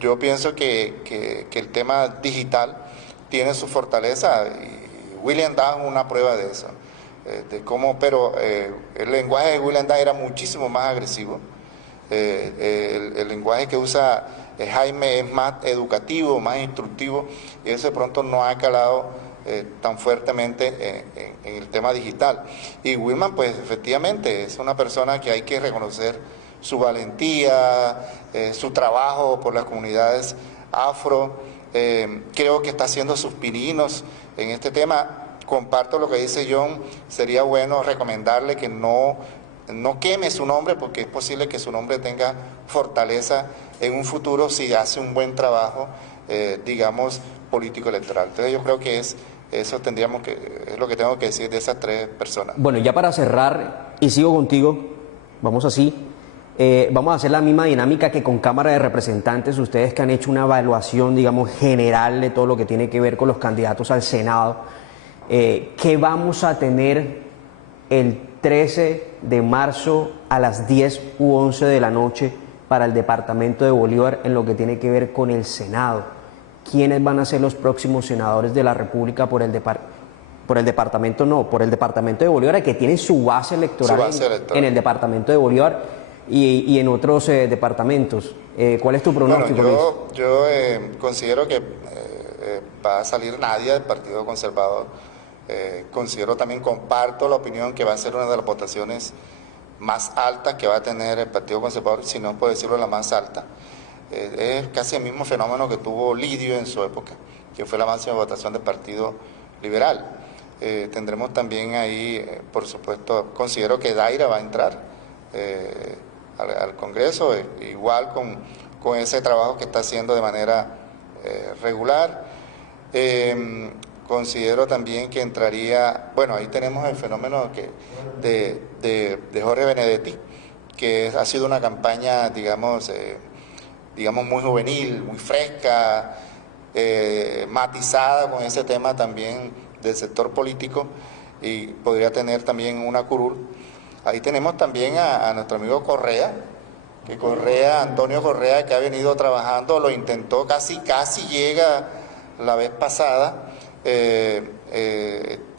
Yo pienso que el tema digital tiene su fortaleza y William da una prueba de eso, pero el lenguaje de William da era muchísimo más agresivo. El lenguaje que usa Jaime es más educativo, más instructivo, y eso de pronto no ha calado tan fuertemente en el tema digital. Y Wilman, pues efectivamente es una persona que hay que reconocer su valentía, su trabajo por las comunidades afro. Creo que está haciendo sus pininos en este tema. Comparto lo que dice John, sería bueno recomendarle que no queme su nombre, porque es posible que su nombre tenga fortaleza en un futuro si hace un buen trabajo, digamos, político electoral. Entonces yo creo que es lo que tengo que decir de esas tres personas. Bueno, ya para cerrar, y sigo contigo, vamos así, vamos a hacer la misma dinámica que con Cámara de Representantes, ustedes que han hecho una evaluación, digamos, general de todo lo que tiene que ver con los candidatos al Senado, ¿qué vamos a tener el 13 de marzo a las 10 u 11 de la noche para el departamento de Bolívar en lo que tiene que ver con el Senado? ¿Quiénes van a ser los próximos senadores de la República por el departamento de Bolívar, que tienen su base electoral, en el departamento de Bolívar y en otros departamentos? ¿Cuál es tu pronóstico? Bueno, yo considero que va a salir Nadia del Partido Conservador. Considero también, comparto la opinión que va a ser una de las votaciones más altas que va a tener el Partido Conservador, si no puedo decirlo la más alta. Es casi el mismo fenómeno que tuvo Lidio en su época, que fue la máxima votación del Partido Liberal. Tendremos también ahí, por supuesto, considero que Daira va a entrar al Congreso, igual con ese trabajo que está haciendo de manera regular. Considero también que entraría, bueno, ahí tenemos el fenómeno de Jorge Benedetti, que ha sido una campaña, digamos, muy juvenil, muy fresca, matizada con ese tema también del sector político, y podría tener también una curul. Ahí tenemos también a nuestro amigo Correa, Antonio Correa, que ha venido trabajando, lo intentó, casi llega la vez pasada.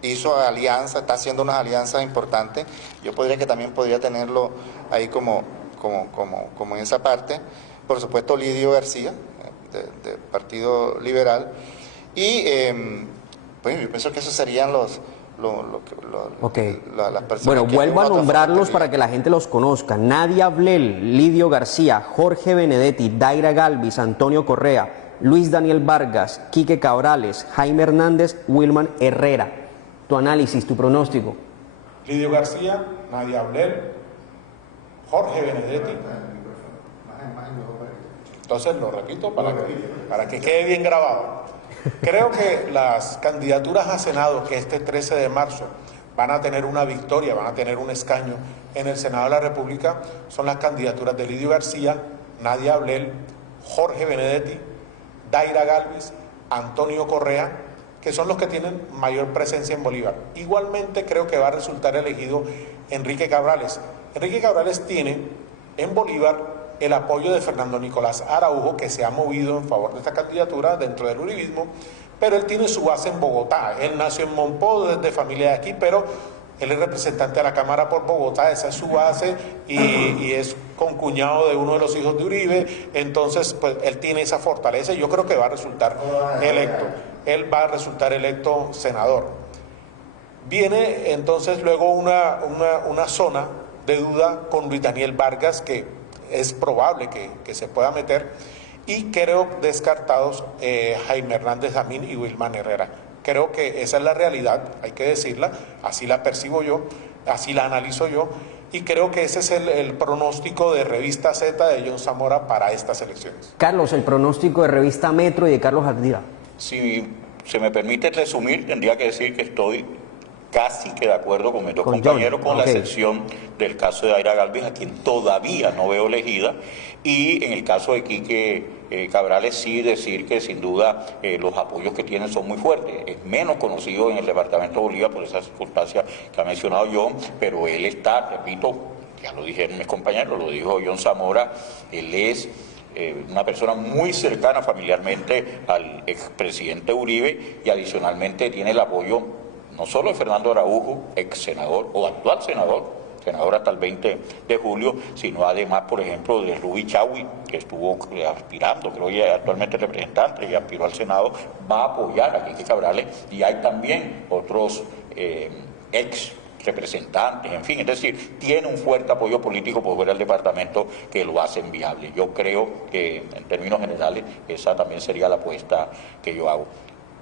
Hizo alianza, está haciendo unas alianzas importantes. Yo también podría tenerlo ahí como en esa parte. Por supuesto, Lidio García, Partido Liberal. Y pues yo pienso que esos serían las personas. Bueno, que vuelvo a de una u otra nombrarlos forma para que la gente los conozca. Nadia Ablel, Lidio García, Jorge Benedetti, Daira Galvis, Antonio Correa, Luis Daniel Vargas, Quique Cabrales, Jaime Hernández, Wilman Herrera. Tu análisis, tu pronóstico. Lidio García, Nadia Ablel, Jorge Benedetti. Entonces lo repito para que quede bien grabado. Creo que las candidaturas a Senado que este 13 de marzo van a tener una victoria, van a tener un escaño en el Senado de la República, son las candidaturas de Lidio García, Nadia Ablel, Jorge Benedetti, Daira Galvis, Antonio Correa, que son los que tienen mayor presencia en Bolívar. Igualmente creo que va a resultar elegido Enrique Cabrales. Enrique Cabrales tiene en Bolívar el apoyo de Fernando Nicolás Araujo, que se ha movido en favor de esta candidatura dentro del uribismo, pero él tiene su base en Bogotá. Él nació en Monpó, de familia de aquí, pero él es representante de la Cámara por Bogotá, esa es su base, y es concuñado de uno de los hijos de Uribe. Entonces pues él tiene esa fortaleza y yo creo que va a resultar electo. Él va a resultar electo senador. Viene entonces luego una zona de duda con Luis Daniel Vargas, que es probable que se pueda meter, y creo descartados Jaime Hernández Amín y Wilman Herrera. Creo que esa es la realidad, hay que decirla, así la percibo yo, así la analizo yo, y creo que ese es el pronóstico de Revista Z de John Zamora para estas elecciones. Carlos, el pronóstico de Revista Metro y de Carlos Ardila. Si se me permite resumir, tendría que decir que estoy casi que de acuerdo con mis dos Con compañeros, John, con la excepción del caso de Daira Galvis, a quien todavía no veo elegida, y en el caso de Quique Cabrales sí decir que sin duda los apoyos que tienen son muy fuertes. Es menos conocido en el departamento de Bolívar por esa circunstancia que ha mencionado John, pero él está, repito, ya lo dijeron mis compañeros, lo dijo John Zamora, él es una persona muy cercana familiarmente al expresidente Uribe, y adicionalmente tiene el apoyo no solo de Fernando Araujo, ex senador o actual senador hasta el 20 de julio, sino además, por ejemplo, de Ruby Chaui, que estuvo aspirando, creo que actualmente representante y aspiró al Senado, va a apoyar a Quique Cabrales, y hay también otros ex representantes, en fin, es decir, tiene un fuerte apoyo político por fuera del departamento que lo hacen viable. Yo creo que en términos generales esa también sería la apuesta que yo hago.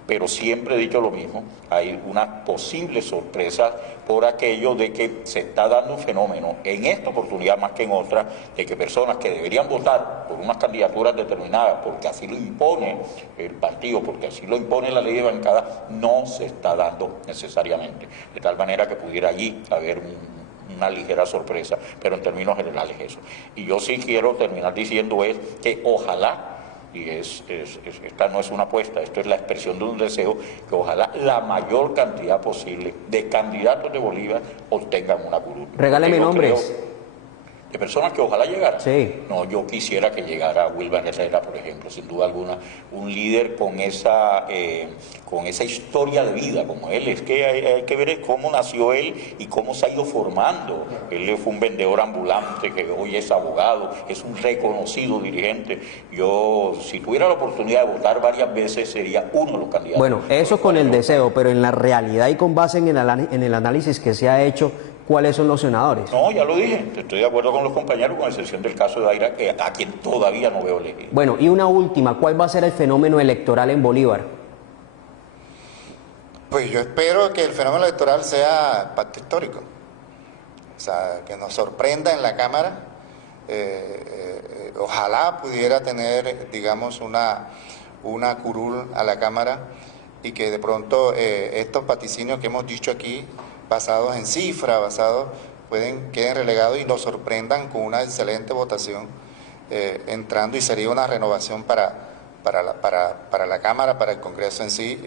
Pero siempre he dicho lo mismo, hay una posible sorpresa por aquello de que se está dando un fenómeno, en esta oportunidad más que en otras, de que personas que deberían votar por unas candidaturas determinadas, porque así lo impone el partido, porque así lo impone la ley de bancada, no se está dando necesariamente. De tal manera que pudiera allí haber una ligera sorpresa, pero en términos generales eso. Y yo sí quiero terminar diciendo es que ojalá, y esta no es una apuesta, esto es la expresión de un deseo, que ojalá la mayor cantidad posible de candidatos de Bolívar obtengan una curul. Regáleme nombres. De personas que ojalá llegaran. Sí. No, yo quisiera que llegara Wilman Herrera, por ejemplo, sin duda alguna, un líder con esa historia de vida como él. Es que hay que ver cómo nació él y cómo se ha ido formando. Él fue un vendedor ambulante que hoy es abogado, es un reconocido dirigente. Yo, si tuviera la oportunidad de votar varias veces, sería uno de los candidatos. Bueno, eso con el deseo, pero en la realidad y con base en el análisis que se ha hecho, ¿cuáles son los senadores? No, ya lo dije, estoy de acuerdo con los compañeros, con excepción del caso de Daira, a quien todavía no veo elegido. Bueno, y una última, ¿cuál va a ser el fenómeno electoral en Bolívar? Pues yo espero que el fenómeno electoral sea pacto histórico, o sea, que nos sorprenda en la Cámara. Ojalá pudiera tener, digamos, una curul a la Cámara, y que de pronto estos vaticinios que hemos dicho aquí, basados en cifras, queden relegados y nos sorprendan con una excelente votación entrando, y sería una renovación para la Cámara, para el Congreso en sí,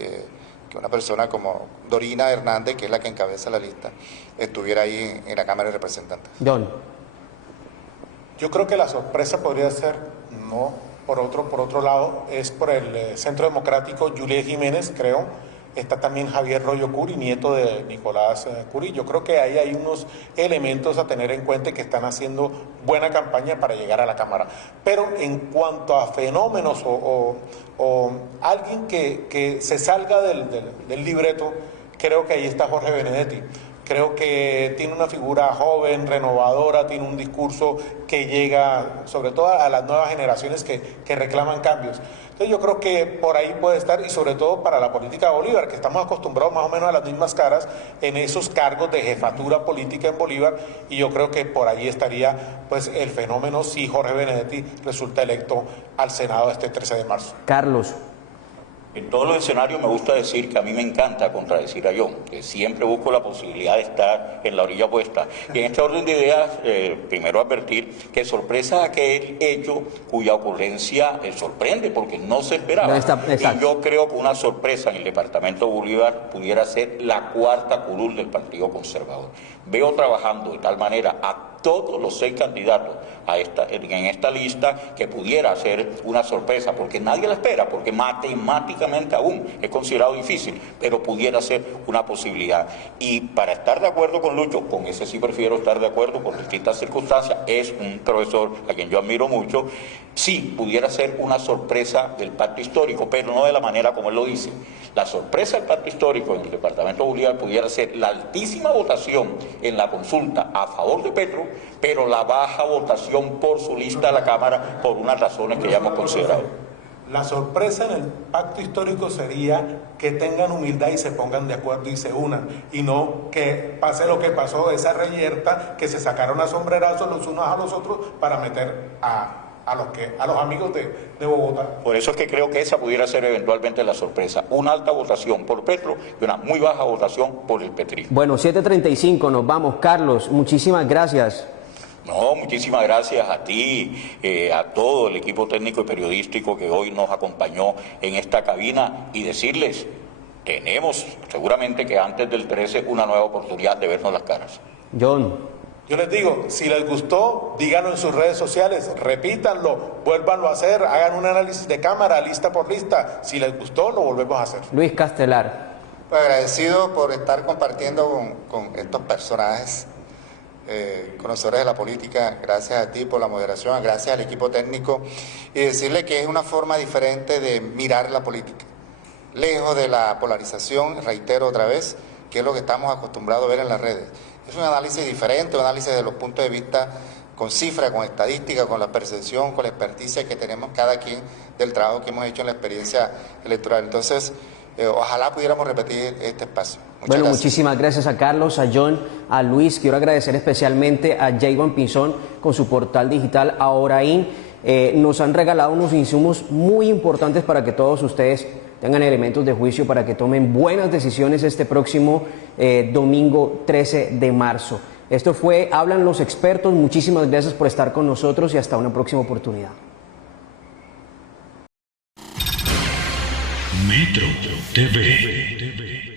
que una persona como Dorina Hernández, que es la que encabeza la lista, estuviera ahí en la Cámara de Representantes. John. Yo creo que la sorpresa podría ser, no por otro lado, es por el Centro Democrático, Juliet Jiménez, creo. está también Javier Rollo Curi, nieto de Nicolás Curi. Yo creo que ahí hay unos elementos a tener en cuenta que están haciendo buena campaña para llegar a la Cámara. Pero en cuanto a fenómenos o alguien que se salga del libreto, creo que ahí está Jorge Benedetti. Creo que tiene una figura joven, renovadora, tiene un discurso que llega sobre todo a las nuevas generaciones que reclaman cambios. Entonces yo creo que por ahí puede estar, y sobre todo para la política de Bolívar, que estamos acostumbrados más o menos a las mismas caras en esos cargos de jefatura política en Bolívar, y yo creo que por ahí estaría pues el fenómeno si Jorge Benedetti resulta electo al Senado este 13 de marzo. Carlos. En todos los escenarios me gusta decir que a mí me encanta contradecir a John, que siempre busco la posibilidad de estar en la orilla opuesta. Y en este orden de ideas, primero advertir que sorpresa aquel hecho cuya ocurrencia sorprende, porque no se esperaba. Y yo creo que una sorpresa en el departamento de Bolívar pudiera ser la cuarta curul del Partido Conservador. Veo trabajando de tal manera a todos los 6 candidatos en esta lista que pudiera ser una sorpresa, porque nadie la espera, porque matemáticamente aún es considerado difícil, pero pudiera ser una posibilidad. Y para estar de acuerdo con Lucho, con ese sí prefiero estar de acuerdo por distintas circunstancias, es un profesor a quien yo admiro mucho, sí pudiera ser una sorpresa del pacto histórico, pero no de la manera como él lo dice. La sorpresa del pacto histórico en el departamento de Bolívar pudiera ser la altísima votación en la consulta a favor de Petro, pero la baja votación por su lista a la Cámara por unas razones que ya hemos considerado. La sorpresa en el pacto histórico sería que tengan humildad y se pongan de acuerdo y se unan, y no que pase lo que pasó, esa reyerta, que se sacaron a sombrerazos los unos a los otros para meter a los amigos de Bogotá. Por eso es que creo que esa pudiera ser eventualmente la sorpresa, una alta votación por Petro y una muy baja votación por el petrismo. Bueno, 7:35, nos vamos. Carlos, muchísimas gracias. No, muchísimas gracias a ti, a todo el equipo técnico y periodístico que hoy nos acompañó en esta cabina, y decirles, tenemos seguramente que antes del 13 una nueva oportunidad de vernos las caras. John. Yo les digo, si les gustó, díganlo en sus redes sociales, repítanlo, vuélvanlo a hacer, hagan un análisis de cámara, lista por lista. Si les gustó, lo volvemos a hacer. Luis Castelar. Pues agradecido por estar compartiendo con estos personajes, conocedores de la política. Gracias a ti por la moderación, gracias al equipo técnico, y decirle que es una forma diferente de mirar la política, lejos de la polarización, reitero otra vez, que es lo que estamos acostumbrados a ver en las redes. Es un análisis diferente, un análisis de los puntos de vista con cifras, con estadística, con la percepción, con la experticia que tenemos cada quien del trabajo que hemos hecho en la experiencia electoral. Entonces, ojalá pudiéramos repetir este espacio. Bueno, muchísimas gracias a Carlos, a John, a Luis. Quiero agradecer especialmente a Jaywan Pinzón con su portal digital Ahorain. Nos han regalado unos insumos muy importantes para que todos ustedes tengan elementos de juicio, para que tomen buenas decisiones este próximo domingo 13 de marzo. Esto fue Hablan los Expertos. Muchísimas gracias por estar con nosotros y hasta una próxima oportunidad. Metro TV.